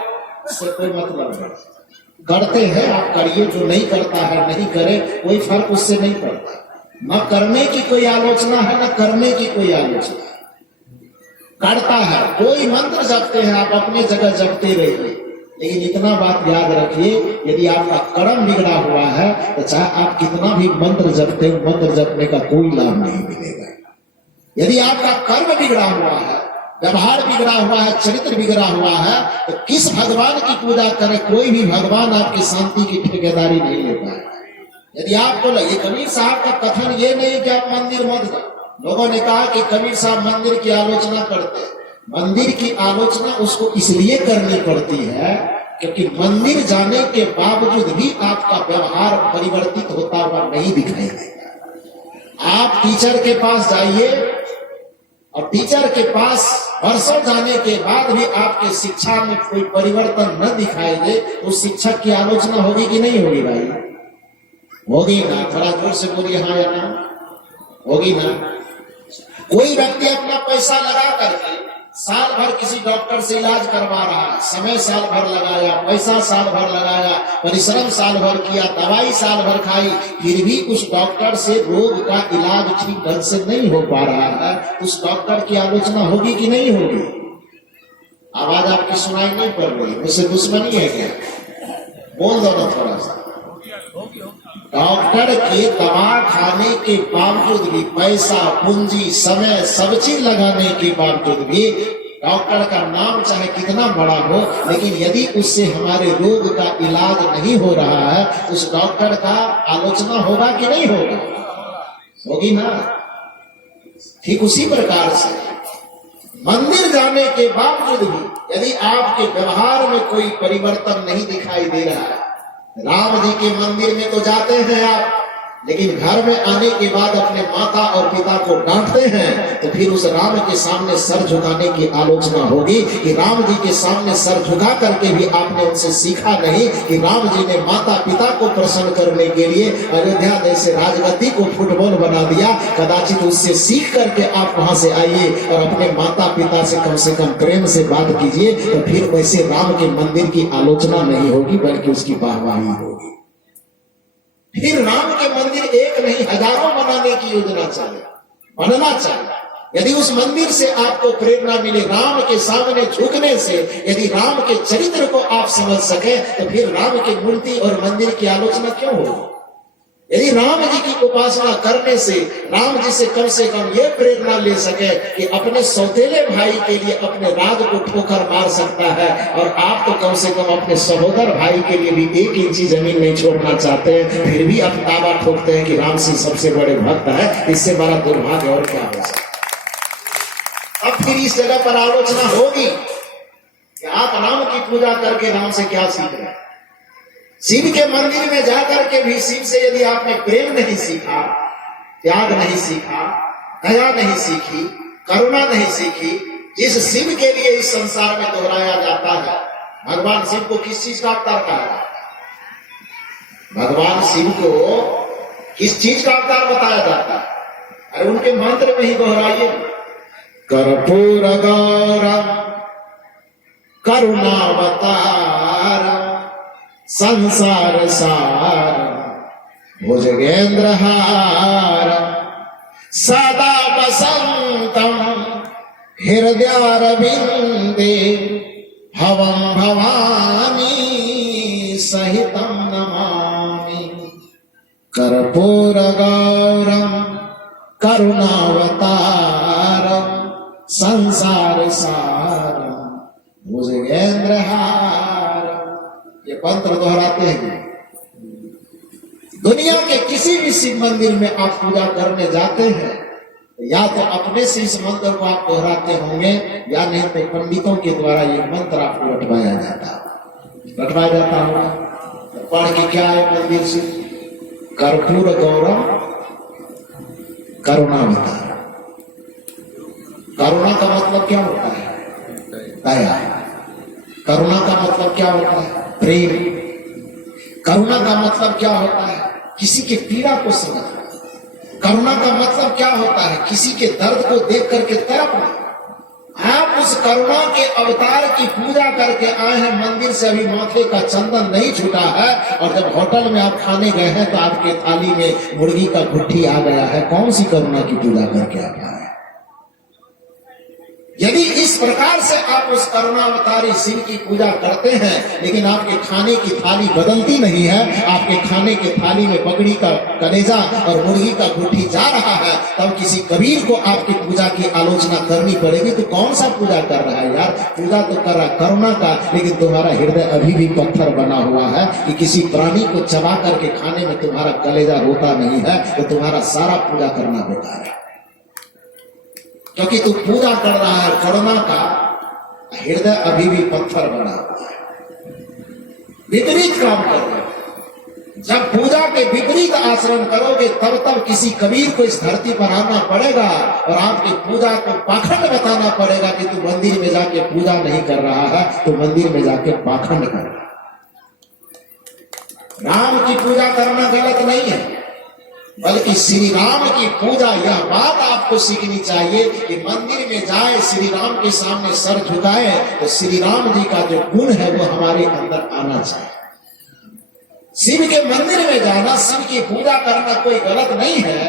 इससे कोई मतलब नहीं। करते हैं आप करिए, जो नहीं करता है नहीं करे, कोई फर्क उससे नहीं पड़ता। न करने की कोई आलोचना है, न करने की कोई आलोचना है। करता है कोई मंत्र जपते हैं, आप अपने जगह जपते रहिए, लेकिन इतना बात याद रखिए, यदि आपका कर्म बिगड़ा हुआ है तो चाहे आप कितना भी मंत्र जपते हो, मंत्र जपने का कोई लाभ नहीं मिलेगा। यदि आपका कर्म बिगड़ा हुआ है, व्यवहार बिगड़ा हुआ है, चरित्र बिगड़ा हुआ है, तो किस भगवान की पूजा करें, कोई भी भगवान आपकी शांति की ठेकेदारी नहीं ले पाएगा। यदि आपको लगे, कबीर साहब का कथन ये नहीं कि आप मंदिर मत जाओ। लोगों ने कहा कि कबीर साहब मंदिर की आलोचना करते हैं। मंदिर की आलोचना उसको इसलिए करनी पड़ती है क्योंकि मंदिर जाने के बावजूद भी आपका व्यवहार परिवर्तित होता हुआ नहीं दिखाई देगा। आप टीचर के पास जाइए और टीचर के पास वर्षों जाने के बाद भी आपके शिक्षा में कोई परिवर्तन न दिखाई दे, उस शिक्षक की आलोचना होगी कि नहीं होगी भाई? होगी ना? थोड़ा जोर से बोलिए हाँ या ना। होगी ना? कोई व्यक्ति अपना पैसा लगा करके साल भर किसी डॉक्टर से इलाज करवा रहा है, समय साल भर लगाया, पैसा साल भर लगाया, परिश्रम साल भर किया, दवाई साल भर खाई, फिर भी उस डॉक्टर से रोग का इलाज ठीक ढंग से नहीं हो पा रहा है, उस डॉक्टर की आलोचना होगी कि नहीं होगी? आवाज आपकी सुनाई नहीं पड़ रही, मुझसे दुश्मनी है क्या? बोल दो ना थोड़ा सा। डॉक्टर के दवा खाने के बावजूद भी, पैसा पूंजी समय सब चीज लगाने के बावजूद भी, डॉक्टर का नाम चाहे कितना बड़ा हो, लेकिन यदि उससे हमारे रोग का इलाज नहीं हो रहा है, उस डॉक्टर का आलोचना होगा कि नहीं होगा? होगी ना? ठीक उसी प्रकार से मंदिर जाने के बावजूद भी यदि आपके व्यवहार में कोई परिवर्तन नहीं दिखाई दे रहा है, राम जी के मंदिर में तो जाते हैं आप, लेकिन घर में आने के बाद अपने माता और पिता को डांटते हैं, तो फिर उस राम के सामने सर झुकाने की आलोचना होगी कि राम जी के सामने सर झुका करके भी आपने उनसे सीखा नहीं कि राम जी ने माता पिता को प्रसन्न करने के लिए अयोध्या जैसे राजगद्दी को फुटबॉल बना दिया। कदाचित उससे सीख करके आप वहां से आइए और अपने माता पिता से कम प्रेम से बात कीजिए, तो फिर वैसे राम के मंदिर की आलोचना नहीं होगी, बल्कि उसकी वाहवाही होगी। फिर राम के मंदिर एक नहीं हजारों बनाने की योजना चाहिए, बनना चाहिए। यदि उस मंदिर से आपको प्रेरणा मिले, राम के सामने झुकने से, यदि राम के चरित्र को आप समझ सके, तो फिर राम की मूर्ति और मंदिर की आलोचना क्यों होगी? यदि राम जी की उपासना करने से राम जी से कम ये प्रेरणा ले सके कि अपने सौतेले भाई के लिए अपने राज को ठोकर मार सकता है, और आप तो कम से कम अपने सहोदर भाई के लिए भी 1 इंची जमीन नहीं छोड़ना चाहते हैं, फिर भी आप दावा ठोकते हैं कि राम सिंह सबसे बड़े भक्त है। इससे बड़ा दुर्भाग्य और क्या हो सकता? अब फिर इस जगह पर आलोचना होगी कि आप राम की पूजा करके राम से क्या सीख रहे हैं। शिव के मंदिर में जाकर के भी शिव से यदि आपने प्रेम नहीं सीखा, त्याग नहीं सीखा, दया नहीं सीखी, करुणा नहीं सीखी, जिस शिव के लिए इस संसार में दोहराया जाता है, भगवान शिव को किस चीज का अवतार कहा जाता है? भगवान शिव को किस चीज का अवतार बताया जाता है? अरे उनके मंत्र में ही दोहराइए, कर्पूर गौरम करुणावतार संसार सार भुजगेंद्र हार सदा वसंतम हृदयारविंदे भवम भवानी सहितम नमामि। कर्पूर गौरम करुणावतारम संसार सार भुजगेंद्र हार। ये मंत्र दोहराते हैं। दुनिया के किसी भी शिव मंदिर में आप पूजा करने जाते हैं, या तो अपने से इस मंत्र को आप दोहराते होंगे, या नहीं तो पंडितों के द्वारा ये मंत्र आपको रटवाया जाता है। रटवाया जाता होगा। पढ़ के क्या है मंदिर से? कर्पूर गौरम करुणावतार। करुणा का मतलब क्या होता है? दया। करुणा का मतलब क्या होता है? प्रेम। करुणा का मतलब क्या होता है? किसी के पीड़ा को समझना। करुणा का मतलब क्या होता है? किसी के दर्द को देख करके तड़पना। आप उस करुणा के अवतार की पूजा करके आए हैं मंदिर से, अभी माथे का चंदन नहीं छूटा है, और जब होटल में आप खाने गए हैं तो आपके थाली में मुर्गी का गुट्ठी आ गया है। कौन सी करुणा की पूजा करके आप आए? यदि इस प्रकार से आप उस करुणावतारी शिव की पूजा करते हैं, लेकिन आपके खाने की थाली बदलती नहीं है, आपके खाने के थाली में बकरी का कलेजा और मुर्गी का गुट्ठी जा रहा है, तब किसी कबीर को आपकी पूजा की आलोचना करनी पड़ेगी। तो कौन सा पूजा कर रहा है यार? पूजा तो कर रहा करुणा का, लेकिन तुम्हारा हृदय अभी भी पत्थर बना हुआ है कि किसी प्राणी को चबा करके खाने में तुम्हारा कलेजा रोता नहीं है, तो तुम्हारा सारा पूजा करना बेकार है। क्योंकि तू पूजा कर रहा है करुणा का, हृदय अभी भी पत्थर बना हुआ है, विपरीत काम कर रहे हो। जब पूजा के विपरीत आचरण करोगे तब किसी कबीर को इस धरती पर आना पड़ेगा और आपकी पूजा को पाखंड बताना पड़ेगा कि तू मंदिर में जाके पूजा नहीं कर रहा है, तो मंदिर में जाके पाखंड कर रहा है। राम की पूजा करना गलत नहीं है, बल्कि श्री राम की पूजा, यह बात आपको सीखनी चाहिए कि मंदिर में जाए, श्री राम के सामने सर झुकाए, तो श्री राम जी का जो गुण है वो हमारे अंदर आना चाहिए। शिव के मंदिर में जाना, शिव की पूजा करना कोई गलत नहीं है,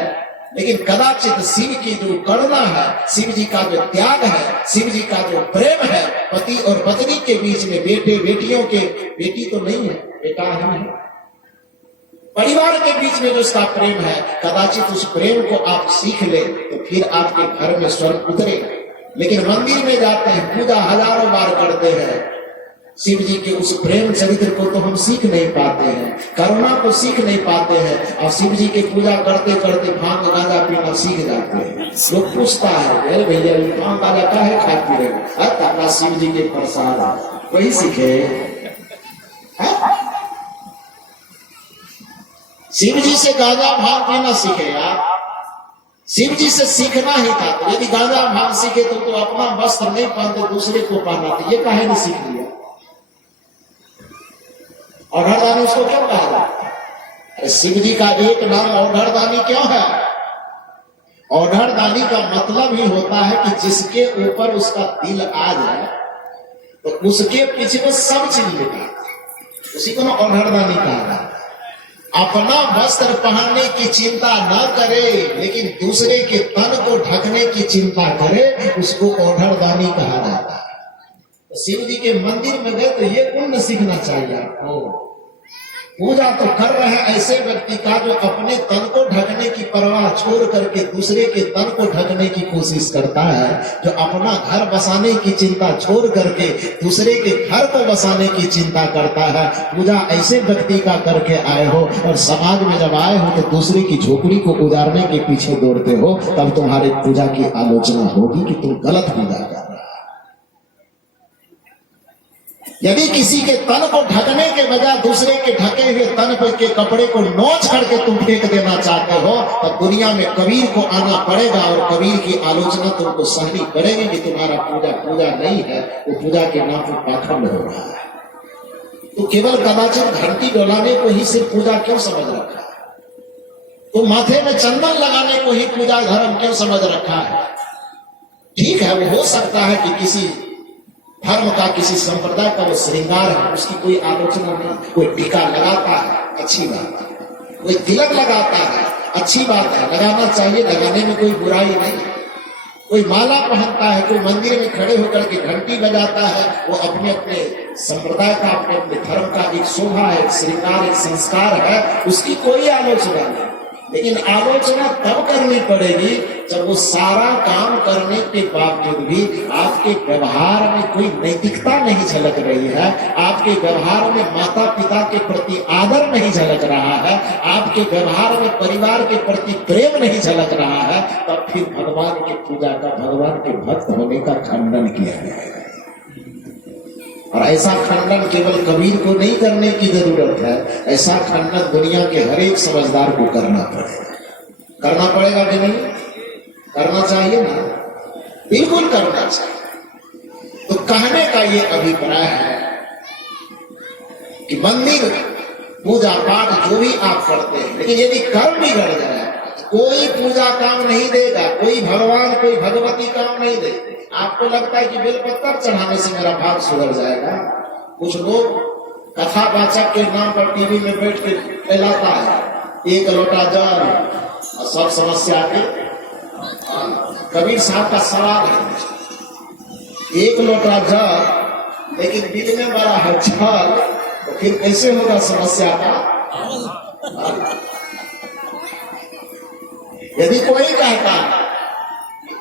लेकिन कदाचित शिव की जो करुणा है, शिव जी का जो त्याग है, शिव जी का जो प्रेम है, पति और पत्नी के बीच में, बेटे बेटियों के, बेटी तो नहीं है, बेटा ही है, परिवार के बीच में जो उसका प्रेम है, कदाचित उस प्रेम को आप सीख ले तो फिर आपके घर में स्वर्ग उतरे। लेकिन मंदिर में जाते हैं, पूजा हजारों बार करते हैं, शिव जी के उस प्रेम चरित्र को तो हम सीख नहीं पाते हैं, करुणा को सीख नहीं पाते हैं, और शिव जी की पूजा करते करते भांग गांजा पीना सीख जाते हैं। लोग पूछता है, अरे भैया भांग गांजा क्या है खाते रहे? शिव जी के प्रसाद वही सीखे। शिव जी से गांजा भांग पीना सीखे यार, शिव जी से सीखना ही था। तो यदि गांजा भांग सीखे तो अपना वस्त्र नहीं पहनते, दूसरे को पहनाते, ये काहे नहीं सीख लिया? औढ़रदानी उसको क्यों कहा जाता है? शिव जी का एक नाम औढ़रदानी क्यों है? औढ़रदानी का मतलब ही होता है कि जिसके ऊपर उसका दिल आ जाए तो उसके पीछे में सब चीज मिटा, उसी को ना औढ़रदानी कहा जाता है। अपना वस्त्र पहनने की चिंता न करे, लेकिन दूसरे के तन को ढकने की चिंता करे, उसको औढ़रदानी कहा जाता है। तो शिव जी के मंदिर में गए तो ये गुण सीखना चाहिए आपको। पूजा तो कर रहे हैं ऐसे व्यक्ति का जो अपने तन को ढकने की परवाह छोड़ करके दूसरे के तन को ढकने की कोशिश करता है, जो अपना घर बसाने की चिंता छोड़ करके दूसरे के घर को बसाने की चिंता करता है। पूजा ऐसे व्यक्ति का करके आए हो, और समाज में जब आए हो तो दूसरे की झोपड़ी को उजाड़ने के पीछे दौड़ते हो, तब तुम्हारे पूजा की आलोचना होगी कि तुम गलत पूजा कर रहे हो। यदि किसी के तन को ढकने के बजाय दूसरे के ढके हुए तन पर के कपड़े को नोच करके तुम फेंक देना चाहते हो, तब दुनिया में कबीर को आना पड़ेगा और कबीर की आलोचना तुमको सहनी पड़ेगी कि तुम्हारा पूजा नहीं है, वो पूजा के नाम पर पाखंड हो रहा है। तो केवल कदाचित घंटी डोलाने को ही सिर्फ पूजा क्यों समझ रखा है? तो माथे में चंदन लगाने को ही पूजा धर्म क्यों समझ रखा है? ठीक है, वो हो सकता है कि किसी धर्म का, किसी संप्रदाय का वो श्रृंगार है, उसकी कोई आलोचना नहीं। कोई टीका लगाता है, अच्छी बात है, कोई तिलक लगाता है, अच्छी बात है, लगाना चाहिए, लगाने में कोई बुराई नहीं। कोई माला पहनता है, कोई मंदिर में खड़े होकर के घंटी बजाता है, वो अपने अपने संप्रदाय का, अपने अपने धर्म का एक शोभा है, एक श्रृंगार, एक संस्कार है, उसकी कोई आलोचना नहीं। लेकिन आलोचना तब करनी पड़ेगी जब वो सारा काम करने के बावजूद भी आपके व्यवहार में कोई नैतिकता नहीं झलक रही है, आपके व्यवहार में माता पिता के प्रति आदर नहीं झलक रहा है, आपके व्यवहार में परिवार के प्रति प्रेम नहीं झलक रहा है, तब फिर भगवान की पूजा का, भगवान के भक्त होने का खंडन किया जाएगा। और ऐसा खंडन केवल कबीर को नहीं करने की जरूरत है, ऐसा खंडन दुनिया के हर एक समझदार को करना पड़ेगा। करना पड़ेगा कि नहीं? करना चाहिए ना, बिल्कुल करना चाहिए। तो कहने का ये अभिप्राय है कि मंदिर पूजा पाठ जो भी आप करते हैं, लेकिन यदि कर्म बिगड़ जाए, कोई पूजा काम नहीं देगा, कोई भगवान कोई भगवती काम नहीं देगी। आपको लगता है कि बेलपत्र चढ़ाने से मेरा भाग सुधर जाएगा। कुछ लोग कथावाचक के नाम पर टीवी में बैठ के फैलाता है, एक लोटा जल और सब समस्या के। कबीर साहब का सवाल है, एक लोटा जल लेकिन दिल में बड़ा है छल, तो फिर कैसे होगा समस्या का? यदि कोई कहता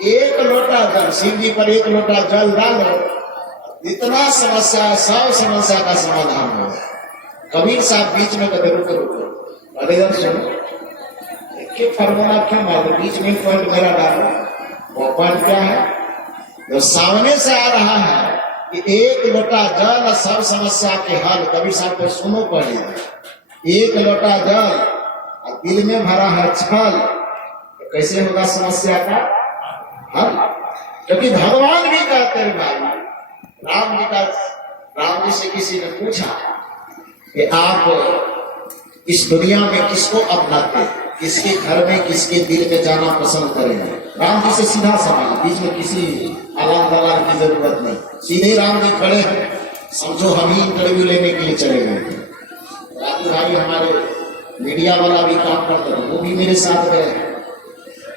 एक लोटा जल, शिव जी पर एक लोटा जल डालो, इतना समस्या है, सब समस्या का समाधान हो जाए। कबीर साहब बीच में कहते रुको, अरे यार सुनो, एक फॉर्मूला क्या मारो, बीच में पॉइंट मेरा डालो। वो पॉइंट क्या है? जो सामने से आ रहा है कि एक लोटा जल सब समस्या के हल। कबीर साहब को सुनो पड़ेगा, एक लोटा जल और दिल में भरा है छल, तो कैसे होगा समस्या का हल? क्योंकि भगवान भी कहते हैं भाई, राम जी से किसी ने पूछा कि आप इस दुनिया में किसको अपनाते हैं, किसके घर में किसके दिल में जाना पसंद करेंगे? राम जी से सीधा सवाल, बीच में किसी अलान दलाल की जरूरत नहीं, सीधे राम जी खड़े हैं। समझो हम ही इंटरव्यू लेने के लिए चले गए थे, राजू भाई हमारे मीडिया वाला भी काम करता था, वो भी मेरे साथ गए।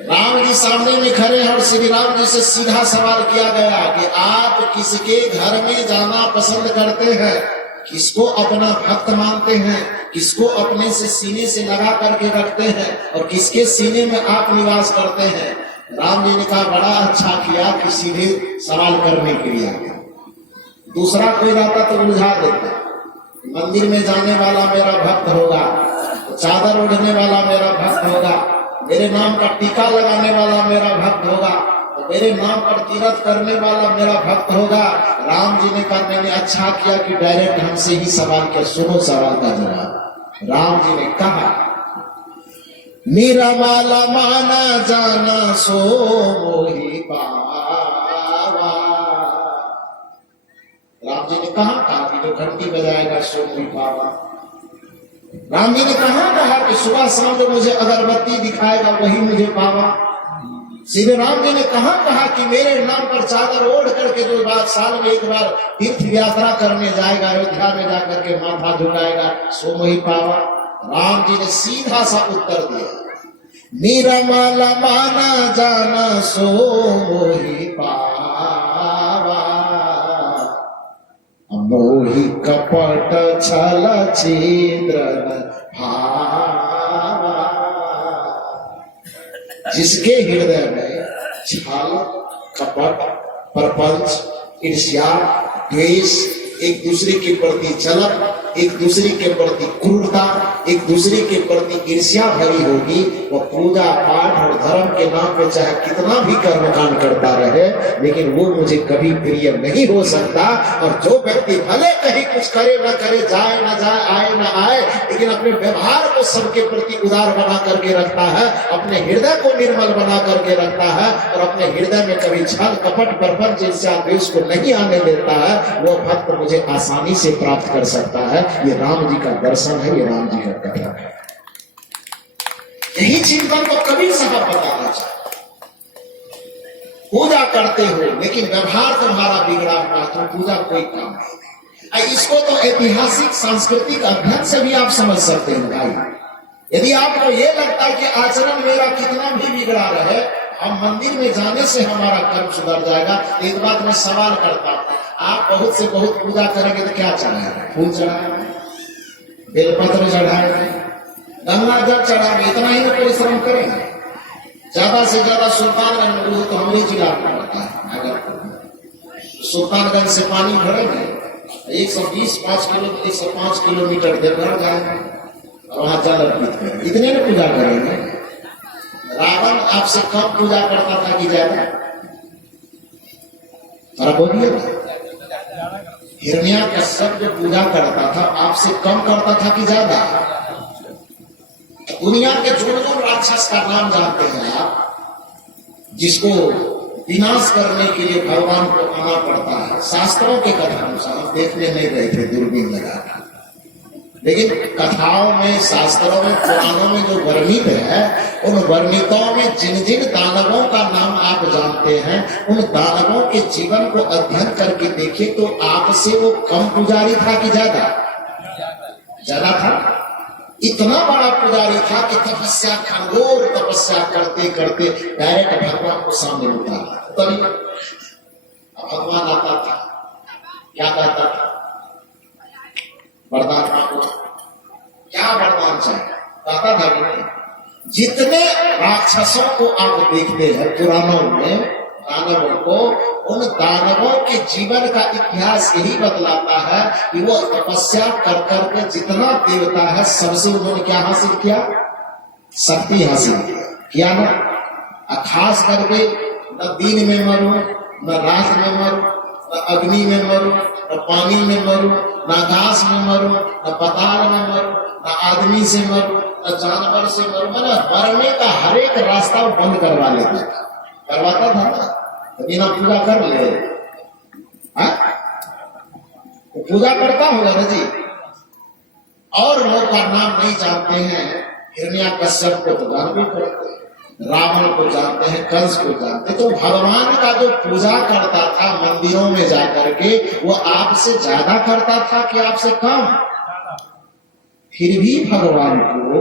राम जी सामने में खड़े हैं और श्री राम जी से सीधा सवाल किया गया कि आप किसके घर में जाना पसंद करते हैं, किसको अपना भक्त मानते हैं, किसको अपने से सीने से लगा करके रखते हैं और किसके सीने में आप निवास करते हैं? राम जी ने कहा बड़ा अच्छा किया कि सीधे सवाल करने के लिए आ गया। दूसरा कोई रहता तो उलझा देता, मंदिर में जाने वाला मेरा भक्त होगा, चादर ओढ़ने वाला मेरा भक्त होगा, मेरे नाम का टीका लगाने वाला मेरा भक्त होगा, तो मेरे नाम पर तीर्थ करने वाला मेरा भक्त होगा। राम जी ने कहा मैंने अच्छा किया कि डायरेक्ट हमसे ही सवाल किया, सुनो सवाल का जवाब। राम जी ने कहा मेरा माला माना जाना सो मोहि पावा। राम जी ने कहा कि जो घंटी बजाएगा सो मोहि पावा। राम जी ने कहा कि सुबह शाम जो मुझे अगरबत्ती दिखाएगा वही मुझे पावा। श्री राम जी ने कहा कि मेरे नाम पर चादर ओढ़ करके जो बात साल में एक बार तीर्थ यात्रा करने जाएगा, अयोध्या में जाकर के माथा झुकाएगा सो मोहि पावा। राम जी ने सीधा सा उत्तर दिया मेरा माला माना जाना सो मोहि पावा। मोहि कपट छल छिद्र भावा। जिसके हृदय में छल कपट प्रपंच ईर्ष्या द्वेष, एक दूसरे के प्रति जलन, एक दूसरे के प्रति क्रूरता, एक दूसरे के प्रति ईर्ष्या भरी होगी, वो पूजा पाठ और धर्म के नाम पे चाहे कितना भी कर्मकांड करता रहे, लेकिन वो मुझे कभी प्रिय नहीं हो सकता। और जो व्यक्ति भले कहीं कुछ करे न करे, जाए न जाए, आए न आए, लेकिन अपने व्यवहार को सबके प्रति उदार बना करके रखता है, अपने हृदय को निर्मल बना करके रखता है और अपने हृदय में कभी छल कपट प्रपंच ईर्ष्या द्वेष को नहीं आने देता है, वो भक्त मुझे आसानी से प्राप्त कर सकता है। ये राम जी का दर्शन है, ये राम जी का कथन है। यही चिंतन को कबीर साहब बताना चाहते। पूजा करते हो लेकिन व्यवहार तुम्हारा बिगड़ा हुआ तो पूजा कोई काम नहीं। इसको तो ऐतिहासिक सांस्कृतिक अध्ययन से भी आप समझ सकते हैं भाई। यदि आपको ये लगता है कि आचरण मेरा कितना भी बिगड़ा रहे, हम मंदिर में जाने से हमारा कर्म सुधर जाएगा, एक बात मैं सवाल करता हूं, आप बहुत से बहुत पूजा करेंगे तो क्या चढ़ाएंगे? फूल चढ़ाएंगे, बेलपत्र चढ़ाएंगे, गंगा जल चढ़ाएंगे, इतना ही ना परिश्रम करेंगे। ज्यादा से ज्यादा सुल्तानगंज में, तो हमारे जिला में पड़ता है, अगर सुल्तानगंज से पानी भरेंगे 105 किलोमीटर देवघर जाएंगे और वहां जल अर्पित करेंगे, इतने में पूजा करेंगे। रावण आपसे कम पूजा करता था कि ज्यादा? बोलिए हिरण्याकश्यप जो पूजा करता था आपसे कम करता था कि ज्यादा? दुनिया के जो राक्षस का नाम जानते हैं आप, जिसको विनाश करने के लिए भगवान को आना पड़ता है, शास्त्रों के कथा अनुसार देखने नहीं गए थे दूरबीन लगाकर, लेकिन कथाओं में, शास्त्रों में, पुराणों में जो वर्णित है, उन वर्णितों में जिन जिन दानवों का नाम आप जानते हैं, उन दानवों के जीवन को अध्ययन करके देखिए तो आपसे वो कम पुजारी था कि ज्यादा? ज्यादा था। इतना बड़ा पुजारी था कि तपस्या, घोर तपस्या करते करते डायरेक्ट भगवान को सामने उतारा। तभी भगवान आता था, क्या कहता था? वरदान मांगो। क्या वरदान चाहिए? कहता था कि जितने राक्षसों को आप देखते हैं पुराणों में, दानवों को, उन दानवों के जीवन का इतिहास यही बतलाता है कि वो तपस्या कर करके जितना देवता है सबसे उन्होंने क्या हासिल किया? शक्ति हासिल किया ना। खास करके न दिन में मरो, न रात में मरो, न अग्नि में मरो, न पानी में मरो, न घास में मरो, न पताल में मरो, न आदमी से मरो, न जानवर से मरो। मतलब मरने का हर एक रास्ता वो बंद करवा लेता था, करवाता था ना। तो बिना पूजा कर ले, तो पूजा करता होगा ना जी। और लोग का नाम नहीं जानते हैं। हिरण्याकश्यप को तो जान भी करते हैं, रावण को जानते हैं, कंस को जानते हैं। तो भगवान का जो पूजा करता था मंदिरों में जाकर के, वो आपसे ज्यादा करता था कि आपसे कम? फिर भी भगवान को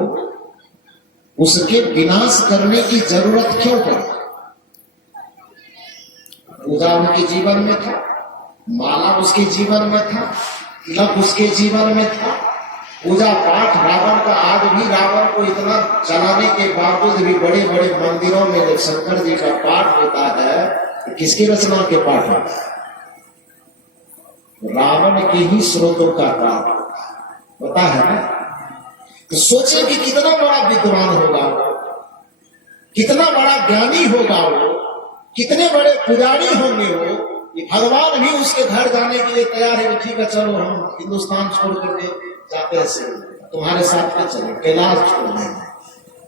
उसके विनाश करने की जरूरत क्यों पड़ी? पूजा उनके जीवन में था, माला उसके जीवन में था, तिलक उसके जीवन में था, पूजा पाठ रावण का। आज भी रावण को इतना चलाने के बावजूद भी बड़े बड़े मंदिरों में जब शंकर जी का पाठ होता है तो किसकी रचना के पाठ होता है? रावण के ही स्रोतों का पाठ होता है ना। तो सोचे कि कितना बड़ा विद्वान होगा वो, कितना बड़ा ज्ञानी होगा वो, कितने बड़े पुजारी होंगे वो, कि भगवान भी उसके घर जाने के लिए तैयार है। ठीक है, चलो हम हिंदुस्तान छोड़ करके जाते हैं, तुम्हारे साथ में चलो, कैलाश छोड़ देंगे।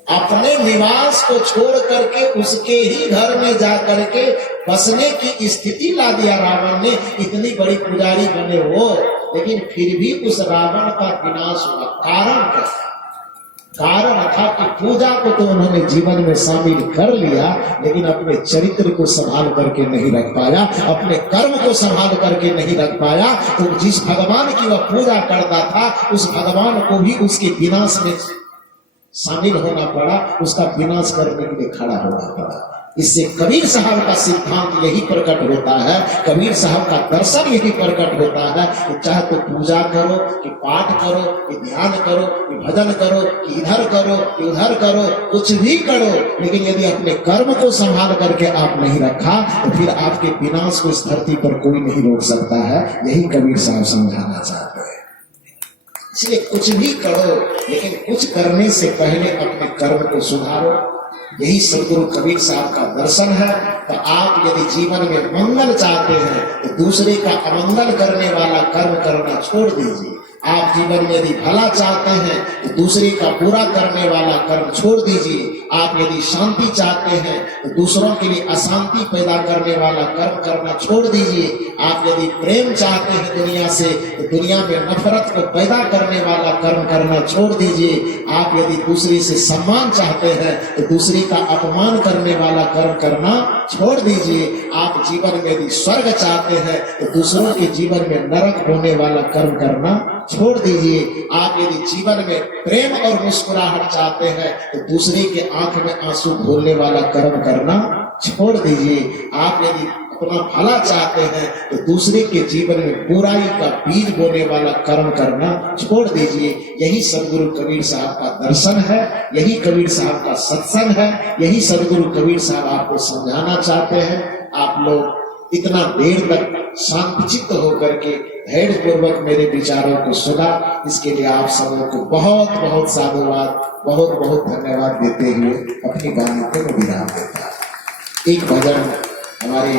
अपने निवास को छोड़ करके उसके ही घर में जा करके बसने की स्थिति ला दिया रावण ने। इतनी बड़ी पुजारी बने वो, लेकिन फिर भी उस रावण का विनाश हुआ। कारण क्या? कारण था कि पूजा को तो उन्होंने जीवन में शामिल कर लिया, लेकिन अपने चरित्र को संभाल करके नहीं रख पाया, अपने कर्म को संभाल करके नहीं रख पाया। तो जिस भगवान की वह पूजा करता था, उस भगवान को भी उसके विनाश में शामिल होना पड़ा, उसका विनाश करने के लिए खड़ा होना पड़ा। इससे कबीर साहब का सिद्धांत यही प्रकट होता है, कबीर साहब का दर्शन यही प्रकट होता है कि चाहे तो पूजा करो, कि पाठ करो, कि ध्यान करो, कि भजन करो, कि इधर करो, कि उधर करो, कुछ भी करो, लेकिन यदि अपने कर्म को संभाल करके आप नहीं रखा तो फिर आपके विनाश को इस धरती पर कोई नहीं रोक सकता है। यही कबीर साहब समझाना चाहते हैं। इसलिए कुछ भी करो, लेकिन कुछ करने से पहले अपने कर्म को सुधारो। यही सदगुरु कबीर साहब का दर्शन है। तो आप यदि जीवन में मंगल चाहते हैं तो दूसरे का अमंगल करने वाला कर्म करना छोड़ दीजिए। आप जीवन में यदि भला चाहते हैं तो दूसरे का बुरा करने वाला कर्म छोड़ दीजिए। आप यदि शांति चाहते हैं तो दूसरों के लिए अशांति पैदा करने वाला कर्म करना छोड़ दीजिए। आप यदि प्रेम चाहते हैं दुनिया से तो दुनिया में नफरत को पैदा करने वाला कर्म करना छोड़ दीजिए। आप यदि दूसरे से सम्मान चाहते हैं तो दूसरे का अपमान करने वाला कर्म करना छोड़ दीजिए। आप जीवन में यदि स्वर्ग चाहते हैं तो दूसरों के जीवन में नरक होने वाला कर्म करना छोड़ दीजिए। आप यदि जीवन में प्रेम और मुस्कुराहट चाहते हैं तो दूसरे के आंख में आंसू घोलने वाला कर्म करना छोड़ दीजिए। आप यदि अपना भला चाहते हैं तो दूसरे के जीवन में बुराई का बीज बोने वाला कर्म करना छोड़ दीजिए। यही सदगुरु कबीर साहब का दर्शन है, यही कबीर साहब का सत्संग है, यही सदगुरु कबीर साहब आपको समझाना चाहते हैं। आप लोग इतना देर तक शांतचित्त होकर के धैर्य पूर्वक मेरे विचारों को सुना, इसके लिए आप सबों को बहुत बहुत साधुवाद, बहुत बहुत धन्यवाद देते हुए अपनी वाणी को विराम देता। एक भजन हमारे